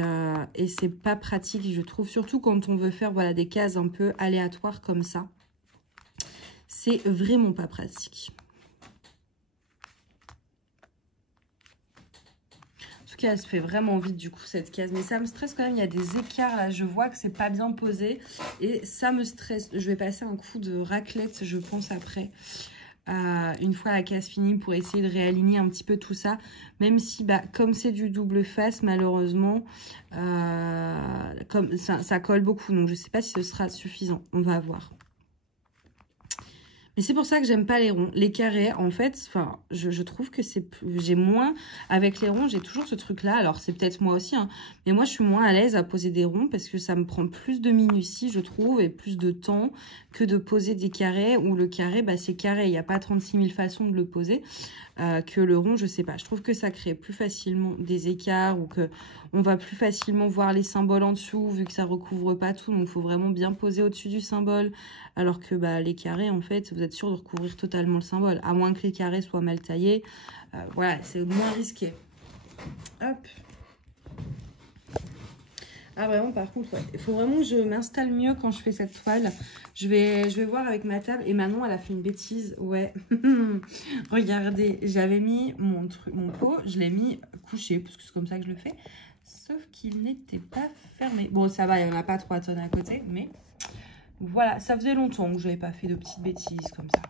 c'est pas pratique, je trouve, surtout quand on veut faire voilà, des cases un peu aléatoires comme ça. C'est vraiment pas pratique. En tout cas, elle se fait vraiment vite du coup cette case. Mais ça me stresse quand même, il y a des écarts là, je vois que c'est pas bien posé. Et ça me stresse. Je vais passer un coup de raclette, je pense, après. Une fois la case finie pour essayer de réaligner un petit peu tout ça, même si bah, comme c'est du double face malheureusement comme ça colle beaucoup, donc je sais pas si ce sera suffisant, on va voir. Mais c'est pour ça que j'aime pas les ronds. Les carrés, en fait, enfin, je trouve que c'est j'ai moins... Avec les ronds, j'ai toujours ce truc-là. Alors, c'est peut-être moi aussi, hein. Mais moi, je suis moins à l'aise à poser des ronds parce que ça me prend plus de minutie, je trouve, et plus de temps que de poser des carrés où le carré, bah, c'est carré. Il n'y a pas 36 000 façons de le poser. Que le rond, je sais pas. Je trouve que ça crée plus facilement des écarts ou que on va plus facilement voir les symboles en dessous vu que ça recouvre pas tout. Donc, il faut vraiment bien poser au-dessus du symbole. Alors que bah, les carrés, en fait, vous êtes sûr de recouvrir totalement le symbole. À moins que les carrés soient mal taillés. Voilà, c'est moins risqué. Hop. Ah vraiment, par contre, ouais. Il faut vraiment que je m'installe mieux quand je fais cette toile. Je vais voir avec ma table. Et Manon, elle a fait une bêtise. Ouais. Regardez, j'avais mis mon pot, je l'ai mis couché, parce que c'est comme ça que je le fais. Sauf qu'il n'était pas fermé. Bon, ça va, il n'y en a pas 3 tonnes à côté, mais voilà, ça faisait longtemps que je n'avais pas fait de petites bêtises comme ça.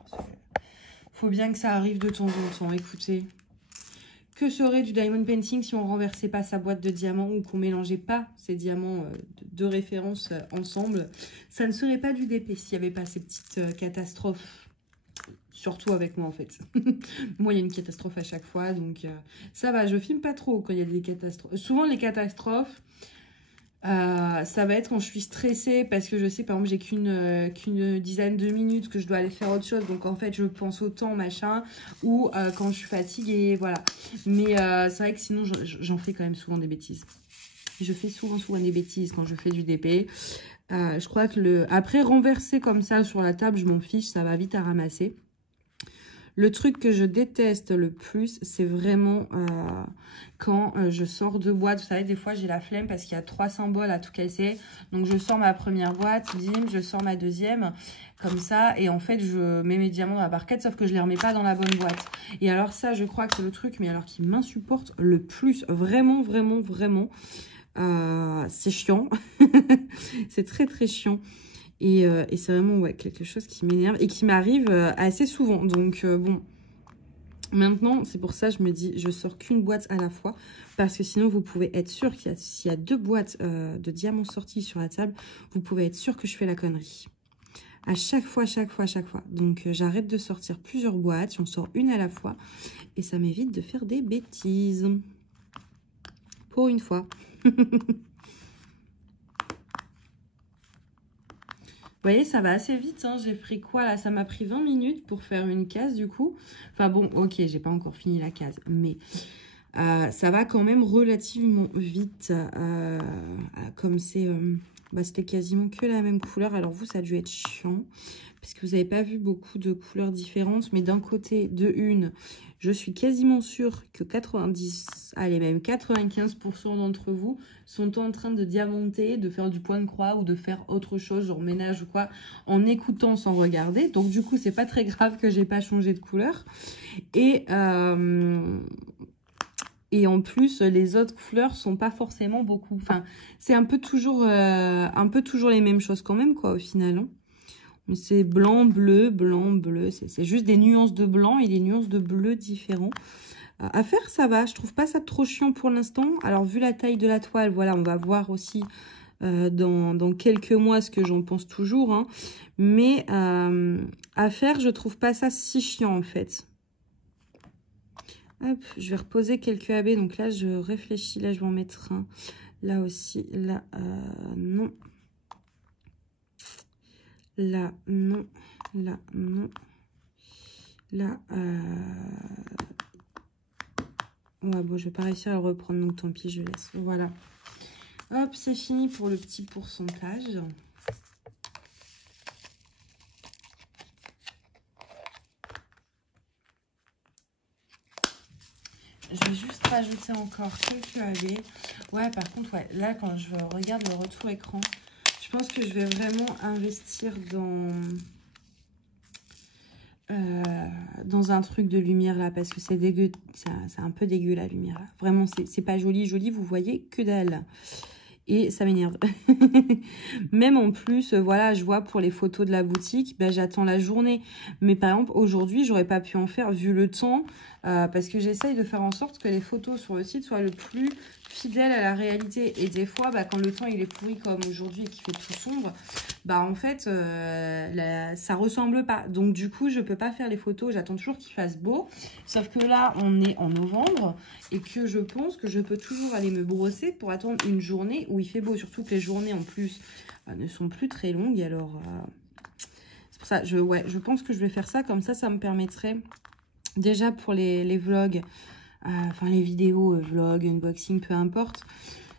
Faut bien que ça arrive de temps en temps, écoutez. Que serait du diamond painting si on renversait pas sa boîte de diamants ou qu'on mélangeait pas ces diamants de référence ensemble? Ça ne serait pas du DP s'il n'y avait pas ces petites catastrophes. Surtout avec moi en fait. Moi il y a une catastrophe à chaque fois, donc ça va, je filme pas trop quand il y a des catastrophes. Souvent les catastrophes, ça va être quand je suis stressée parce que je sais par exemple j'ai qu'une dizaine de minutes que je dois aller faire autre chose, donc en fait je pense au temps machin, ou quand je suis fatiguée, voilà. Mais c'est vrai que sinon j'en fais quand même souvent des bêtises. Je fais souvent des bêtises quand je fais du DP. Je crois que après renverser comme ça sur la table, je m'en fiche, ça va vite à ramasser. Le truc que je déteste le plus, c'est vraiment quand je sors de boîte. Vous savez, des fois, j'ai la flemme parce qu'il y a 3 symboles à tout casser. Donc, je sors ma première boîte, bim, je sors ma deuxième, comme ça. Et en fait, je mets mes diamants dans la barquette, sauf que je les remets pas dans la bonne boîte. Et alors ça, je crois que c'est le truc, mais alors qui m'insupporte le plus, vraiment, vraiment, vraiment, c'est chiant. C'est très, très chiant. Et c'est vraiment ouais, quelque chose qui m'énerve et qui m'arrive assez souvent. Donc bon, maintenant, c'est pour ça que je me dis, je sors qu'une boîte à la fois. Parce que sinon, vous pouvez être sûr qu'il s'il y a 2 boîtes de diamants sortis sur la table, vous pouvez être sûr que je fais la connerie. À chaque fois. Donc j'arrête de sortir plusieurs boîtes, j'en sors une à la fois. Et ça m'évite de faire des bêtises. Pour une fois. Vous voyez, ça va assez vite, hein. J'ai pris quoi là? Ça m'a pris 20 minutes pour faire une case du coup. Enfin bon, ok, j'ai pas encore fini la case, mais ça va quand même relativement vite. Comme c'est, c'était quasiment que la même couleur. Alors vous, ça a dû être chiant, parce que vous n'avez pas vu beaucoup de couleurs différentes. Mais d'un côté, de une, je suis quasiment sûre que 90, allez même 95% d'entre vous sont en train de diamanter, de faire du point de croix ou de faire autre chose, genre ménage ou quoi, en écoutant sans regarder. Donc du coup, c'est pas très grave que j'ai pas changé de couleur. Et en plus, les autres couleurs sont pas forcément beaucoup. Enfin, c'est un peu toujours les mêmes choses quand même, quoi, au final. Hein. C'est blanc, bleu, c'est juste des nuances de blanc et des nuances de bleu différents. À faire, ça va, je trouve pas ça trop chiant pour l'instant. Alors, vu la taille de la toile, voilà, on va voir aussi dans quelques mois ce que j'en pense toujours. Hein. Mais à faire, je trouve pas ça si chiant, en fait. Hop, je vais reposer quelques AB. Donc là, je réfléchis. Là, je vais en mettre un. Là aussi, là, non. Là, non. Là, non. Là, ouais, bon, je vais pas réussir à le reprendre, donc tant pis, je laisse. Voilà. Hop, c'est fini pour le petit pourcentage. je vais juste rajouter encore quelques AB. Ouais, par contre, ouais, là, quand je regarde le retour écran, je pense que je vais vraiment investir dans un truc de lumière là, parce que c'est dégueu, c'est un peu dégueu la lumière là. Vraiment, c'est pas joli, vous voyez que dalle. Et ça m'énerve. Même en plus, voilà, je vois pour les photos de la boutique, ben, j'attends la journée. Mais par exemple, aujourd'hui, j'aurais pas pu en faire vu le temps. Parce que j'essaye de faire en sorte que les photos sur le site soient le plus fidèles à la réalité. Et des fois, bah, quand le temps il est pourri comme aujourd'hui et qu'il fait tout sombre, bah en fait, ça ressemble pas. Donc du coup, je peux pas faire les photos. J'attends toujours qu'il fasse beau. Sauf que là, on est en novembre et que je pense que je peux toujours aller me brosser pour attendre une journée où il fait beau. Surtout que les journées en plus ne sont plus très longues. Alors, c'est pour ça, je pense que je vais faire ça. Comme ça me permettrait... Déjà pour les vlogs, enfin les vidéos, vlogs, unboxing, peu importe,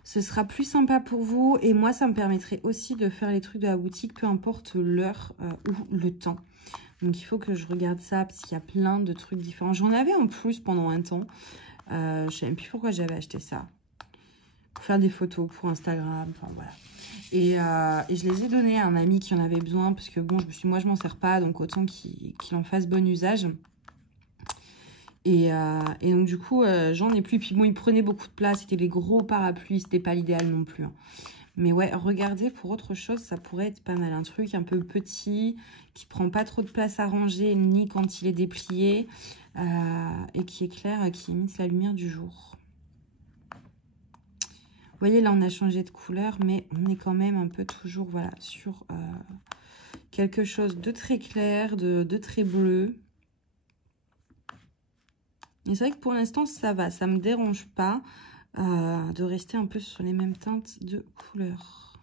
ce sera plus sympa pour vous. Et moi, ça me permettrait aussi de faire les trucs de la boutique, peu importe l'heure ou le temps. Donc, il faut que je regarde ça parce qu'il y a plein de trucs différents. J'en avais en plus pendant un temps. Je ne sais même plus pourquoi j'avais acheté ça. Pour faire des photos pour Instagram, enfin voilà. Et je les ai donnés à un ami qui en avait besoin parce que bon, je me suis dit, moi, je m'en sers pas, donc autant qu'il en fasse bon usage. Et donc, du coup, j'en ai plus. Puis bon, ils prenaient beaucoup de place. C'était des gros parapluies. C'était pas l'idéal non plus. Hein. Mais ouais, regardez, pour autre chose, ça pourrait être pas mal. Un truc un peu petit, qui prend pas trop de place à ranger, ni quand il est déplié. Et qui éclaire, qui imite la lumière du jour. Vous voyez, là, on a changé de couleur. Mais on est quand même un peu toujours, voilà, sur quelque chose de très clair, de très bleu. Et c'est vrai que pour l'instant, ça va. Ça ne me dérange pas de rester un peu sur les mêmes teintes de couleurs.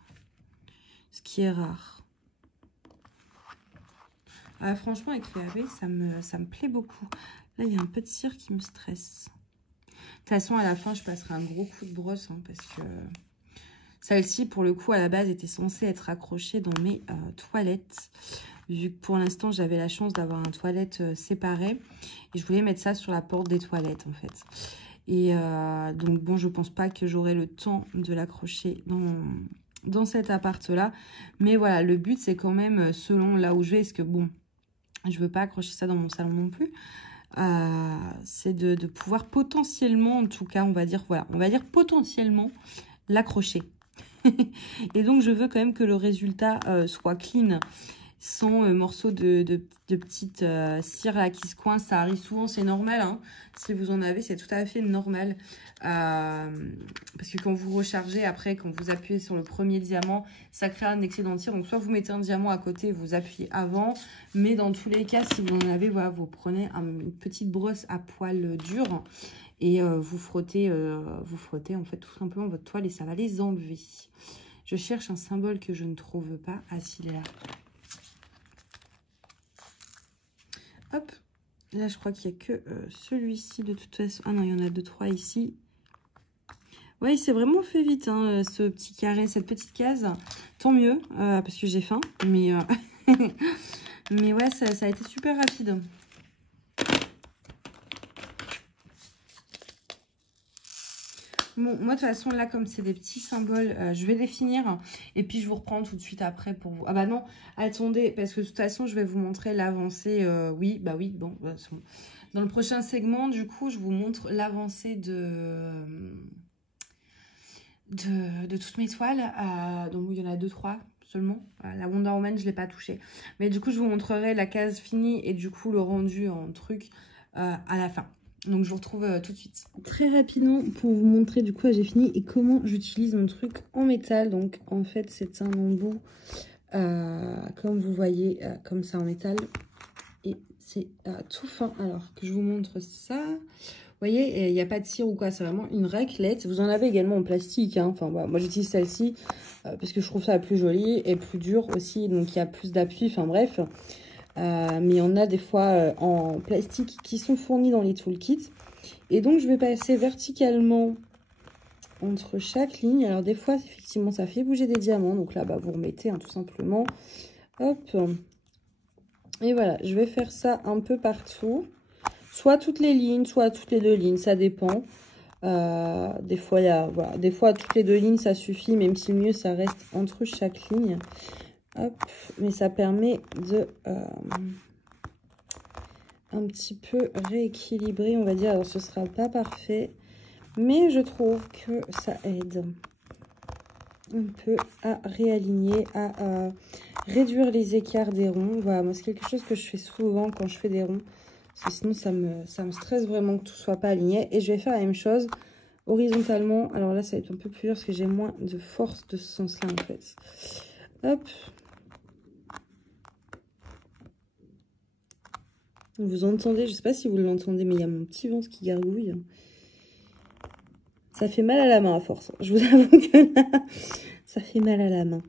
Ce qui est rare. Franchement, avec les AB, ça me plaît beaucoup. Là, il y a un peu de cire qui me stresse. De toute façon, à la fin, je passerai un gros coup de brosse. Hein, parce que celle-ci, pour le coup, à la base, était censée être accrochée dans mes toilettes. Vu que pour l'instant, j'avais la chance d'avoir un toilette séparé. Et je voulais mettre ça sur la porte des toilettes, en fait. Et donc, bon, je pense pas que j'aurai le temps de l'accrocher dans cet appart-là. Mais voilà, le but, c'est quand même, selon là où je vais, parce que bon, je veux pas accrocher ça dans mon salon non plus. C'est de pouvoir potentiellement, en tout cas, on va dire potentiellement l'accrocher. Et donc, je veux quand même que le résultat soit clean. Sans morceaux de petites cires là qui se coincent. Ça arrive souvent, c'est normal. Hein. Si vous en avez, c'est tout à fait normal. Parce que quand vous rechargez, après, quand vous appuyez sur le premier diamant, ça crée un excédent de cire. Donc, soit vous mettez un diamant à côté, vous appuyez avant. Mais dans tous les cas, si vous en avez, voilà, vous prenez une petite brosse à poil dur. Et vous frottez en fait tout simplement votre toile et ça va les enlever. Je cherche un symbole que je ne trouve pas. Ah, s'il est là. Hop, là je crois qu'il n'y a que celui-ci de toute façon. Ah non, il y en a 2, 3 ici. Ouais, il s'est vraiment fait vite, hein, ce petit carré, cette petite case. Tant mieux, parce que j'ai faim. Mais, mais ouais, ça a été super rapide. Bon, moi, de toute façon, là, comme c'est des petits symboles, je vais les finir. Et puis, je vous reprends tout de suite après pour vous... Ah bah non, attendez, parce que de toute façon, je vais vous montrer l'avancée. Oui, bon. Dans le prochain segment, du coup, je vous montre l'avancée de toutes mes toiles. Donc, il y en a 2, 3 seulement. La Wonder Woman, je ne l'ai pas touchée. Mais du coup, je vous montrerai la case finie et du coup, le rendu en truc à la fin. Donc, je vous retrouve tout de suite. Très rapidement, pour vous montrer du coup, j'ai fini et comment j'utilise mon truc en métal. Donc, en fait, c'est un embout, comme vous voyez, comme ça en métal. Et c'est tout fin. Alors, que je vous montre ça. Vous voyez, il n'y a pas de cire ou quoi. C'est vraiment une raclette. Vous en avez également en plastique. Hein. Enfin, voilà, moi, j'utilise celle-ci parce que je trouve ça plus jolie et plus dur aussi. Donc, il y a plus d'appui. Enfin, bref. Mais il y en a des fois en plastique qui sont fournis dans les toolkits. Et donc, je vais passer verticalement entre chaque ligne. Alors, des fois, effectivement, ça fait bouger des diamants. Donc là, bah, vous remettez hein, tout simplement. Hop. Et voilà, je vais faire ça un peu partout. soit toutes les lignes, soit toutes les deux lignes, ça dépend. Des fois, voilà, des fois, toutes les deux lignes, ça suffit, même si le mieux, ça reste entre chaque ligne. Hop, mais ça permet de un petit peu rééquilibrer, on va dire. Alors, ce ne sera pas parfait, mais je trouve que ça aide un peu à réaligner, à réduire les écarts des ronds. Voilà, moi, c'est quelque chose que je fais souvent quand je fais des ronds. Parce que sinon, ça me stresse vraiment que tout soit pas aligné. Et je vais faire la même chose horizontalement. Alors là, ça va être un peu plus dur parce que j'ai moins de force de ce sens-là, en fait. Hop. Vous entendez, je sais pas si vous l'entendez, mais il y a mon petit ventre qui gargouille. Ça fait mal à la main à force. Je vous avoue que là, ça fait mal à la main.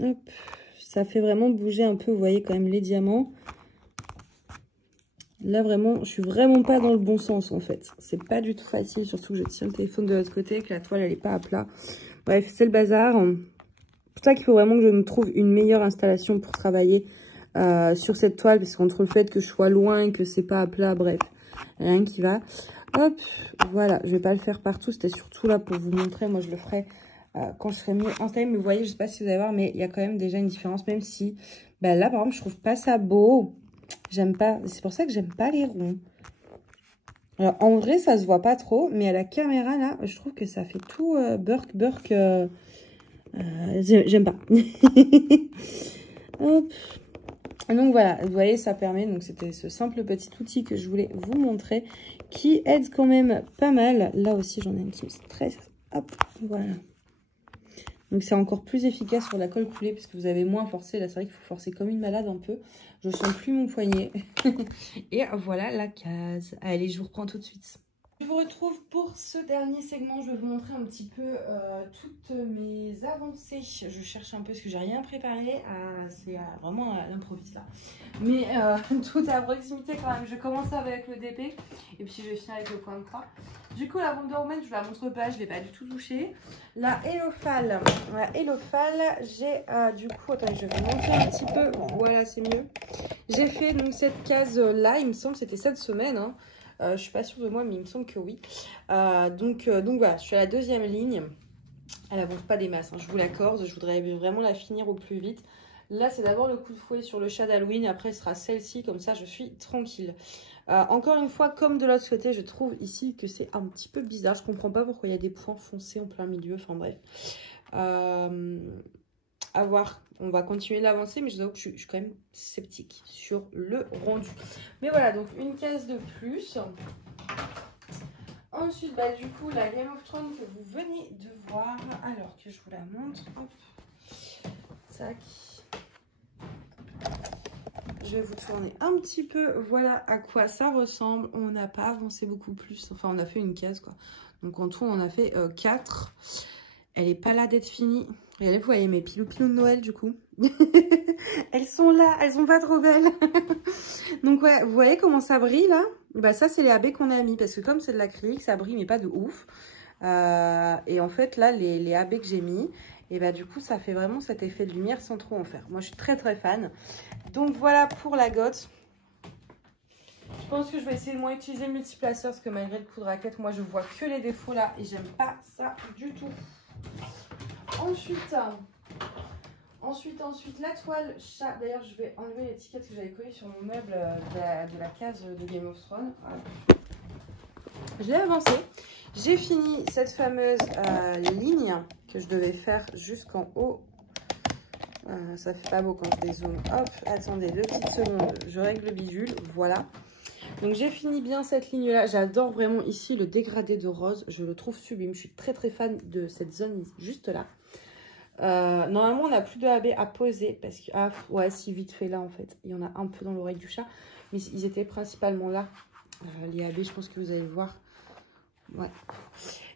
Hop. Ça fait vraiment bouger un peu, vous voyez quand même les diamants. Là, vraiment, je suis vraiment pas dans le bon sens, en fait. C'est pas du tout facile, surtout que je tiens le téléphone de l'autre côté, que la toile, elle est pas à plat. Bref, c'est le bazar. C'est pour ça qu'il faut vraiment que je me trouve une meilleure installation pour travailler sur cette toile, parce qu'entre le fait que je sois loin et que c'est pas à plat, bref, rien qui va. Hop, voilà, je vais pas le faire partout, c'était surtout là pour vous montrer. Moi, je le ferai quand je serai mieux installée. Mais vous voyez, je sais pas si vous allez voir, mais il y a quand même déjà une différence, même si bah, là, par exemple, je trouve pas ça beau. J'aime pas, c'est pour ça que j'aime pas les ronds. Alors, en vrai, ça se voit pas trop, mais à la caméra, là, je trouve que ça fait tout burk. J'aime pas. Hop. Donc voilà, vous voyez, ça permet, donc c'était ce simple petit outil que je voulais vous montrer, qui aide quand même pas mal. Là aussi, j'en ai un qui me stresse. Hop, voilà. Donc c'est encore plus efficace sur la colle coulée, puisque vous avez moins forcé. Là, c'est vrai qu'il faut forcer comme une malade un peu. Je sens plus mon poignet. Et voilà la case. Allez, je vous reprends tout de suite. Je vous retrouve pour ce dernier segment. Je vais vous montrer un petit peu toutes mes avancées. Je cherche un peu parce que j'ai rien préparé. C'est vraiment à l'improviste là. Mais tout est à proximité quand même. Je commence avec le DP et puis je vais finir avec le point de croix. Du coup, la Wonder Woman, je vous la montre pas, je ne l'ai pas du tout touchée. La Elophale, j'ai du coup, attendez, je vais vous montrer un petit peu. Voilà, c'est mieux. J'ai fait donc cette case là, il me semble, c'était cette semaine. Hein. Je suis pas sûre de moi, mais il me semble que oui. Donc voilà, je suis à la deuxième ligne. Elle avance pas des masses, hein, je vous l'accorde. Je voudrais vraiment la finir au plus vite. Là, c'est d'abord le coup de fouet sur le chat d'Halloween. Après, ce sera celle-ci. Comme ça, je suis tranquille. Encore une fois, comme de l'autre côté, je trouve ici que c'est un petit peu bizarre. Je comprends pas pourquoi il y a des points foncés en plein milieu. Enfin bref. À voir. On va continuer d'avancer, mais je vous avoue que je suis quand même sceptique sur le rendu. Mais voilà, donc une case de plus. Ensuite, bah, du coup, la Game of Thrones que vous venez de voir. Alors que je vous la montre. Hop. Tac. Je vais vous tourner un petit peu. Voilà à quoi ça ressemble. On n'a pas avancé beaucoup plus. Enfin, on a fait une case, quoi. Donc, en tout, on a fait 4. Elle n'est pas là d'être finie. Regardez, vous voyez mes pilou de Noël, du coup. Elles sont là. Elles sont pas trop belles. Donc, ouais, vous voyez comment ça brille, là? Bah, ça, c'est les AB qu'on a mis. Parce que comme c'est de l'acrylique, ça brille, mais pas de ouf. Et en fait, là, les AB que j'ai mis, et bah, du coup, ça fait vraiment cet effet de lumière sans trop en faire. Moi, je suis très, très fan. Donc, voilà pour la goth. Je pense que je vais essayer de moins utiliser le multiplaceur. Parce que malgré le coup de raquette, moi, je vois que les défauts, là. Et j'aime pas ça du tout. Ensuite, la toile chat. D'ailleurs, je vais enlever l'étiquette que j'avais collée sur mon meuble de la case de Game of Thrones. Voilà. Je l'ai avancée. J'ai fini cette fameuse ligne que je devais faire jusqu'en haut. Ça fait pas beau quand je dézoome. Hop, attendez 2 petites secondes. Je règle le bidule. Voilà. Donc j'ai fini bien cette ligne là, j'adore vraiment ici le dégradé de rose, je le trouve sublime, je suis très très fan de cette zone juste là. Normalement on n'a plus de AB à poser parce que, ouais si vite fait là en fait, il y en a un peu dans l'oreille du chat, mais ils étaient principalement là, les AB je pense que vous allez voir, ouais.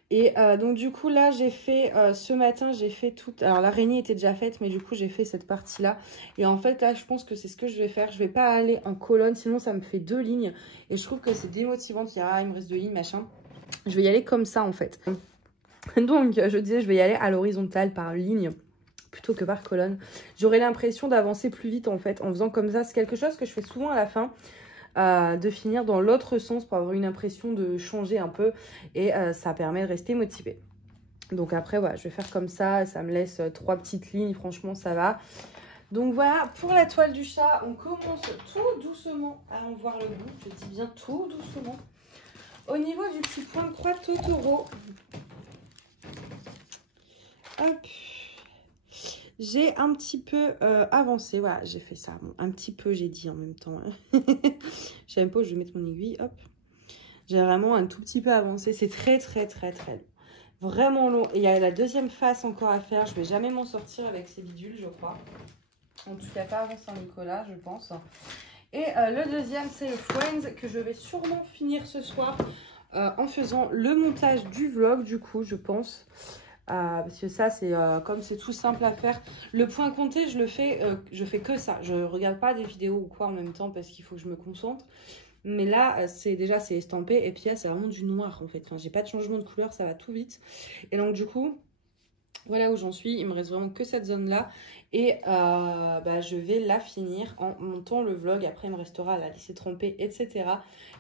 Et donc du coup là j'ai fait ce matin j'ai fait toute, alors l'araignée était déjà faite mais du coup j'ai fait cette partie là et en fait là je pense que c'est ce que je vais faire, je vais pas aller en colonne sinon ça me fait 2 lignes et je trouve que c'est démotivant de dire il me reste 2 lignes machin, je vais y aller comme ça en fait. Donc je disais je vais y aller à l'horizontale par ligne plutôt que par colonne. J'aurais l'impression d'avancer plus vite en fait en faisant comme ça. C'est quelque chose que je fais souvent à la fin, de finir dans l'autre sens pour avoir une impression de changer un peu et ça permet de rester motivé. Donc après voilà, je vais faire comme ça me laisse 3 petites lignes, franchement ça va. Donc voilà, pour la toile du chat, on commence tout doucement à en voir le bout. Je dis bien tout doucement. Au niveau du petit point de croix Totoro, hop, j'ai un petit peu avancé. Voilà, j'ai fait ça. Bon, un petit peu, j'ai dit en même temps. Je sais même pas où je vais mettre mon aiguille. Hop, j'ai vraiment un tout petit peu avancé. C'est très long. Vraiment long. Et il y a la deuxième face encore à faire. Je vais jamais m'en sortir avec ces bidules, je crois. En tout cas, pas avant Saint-Nicolas, je pense. Et le deuxième, c'est le Friends que je vais sûrement finir ce soir en faisant le montage du vlog, du coup, je pense. Parce que ça, c'est comme c'est tout simple à faire. Le point compté, je fais que ça. Je regarde pas des vidéos ou quoi en même temps parce qu'il faut que je me concentre. Mais là, c'est estampé. Et puis là, c'est vraiment du noir en fait. Enfin, j'ai pas de changement de couleur, ça va tout vite. Et donc, du coup... Voilà où j'en suis, il me reste vraiment que cette zone là et je vais la finir en montant le vlog. Après il me restera à la laisser tremper, etc.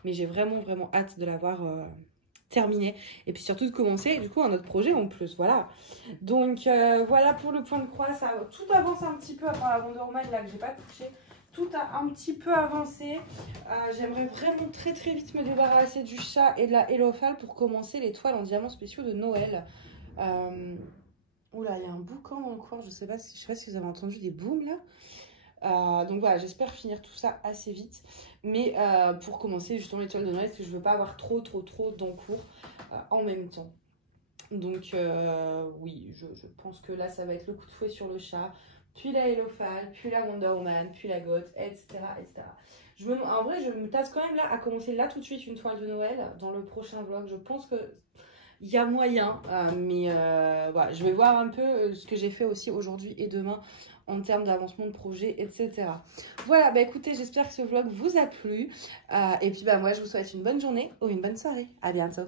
Mais j'ai vraiment hâte de l'avoir terminé et puis surtout de commencer du coup un autre projet en plus. Voilà, donc voilà pour le point de croix, ça tout avance un petit peu à part la Wonder Woman là que j'ai pas touché. Tout a un petit peu avancé. J'aimerais vraiment très vite me débarrasser du chat et de la Hellophal pour commencer les toiles en diamants spéciaux de Noël. Oula, il y a un boucan dans le coin, je sais pas si vous avez entendu des booms là. Donc voilà, j'espère finir tout ça assez vite. Mais pour commencer justement les toiles de Noël, parce que je veux pas avoir trop d'encours en même temps. Donc oui, je pense que là ça va être le coup de fouet sur le chat, puis la Hellophal, puis la Wonder Woman, puis la Goth, etc. En vrai, je me tasse quand même là à commencer là tout de suite une toile de Noël dans le prochain vlog. Je pense que... il y a moyen, mais voilà, je vais voir un peu ce que j'ai fait aussi aujourd'hui et demain en termes d'avancement de projet, etc. Voilà, bah écoutez, j'espère que ce vlog vous a plu. Et puis bah moi, je vous souhaite une bonne journée ou une bonne soirée. À bientôt.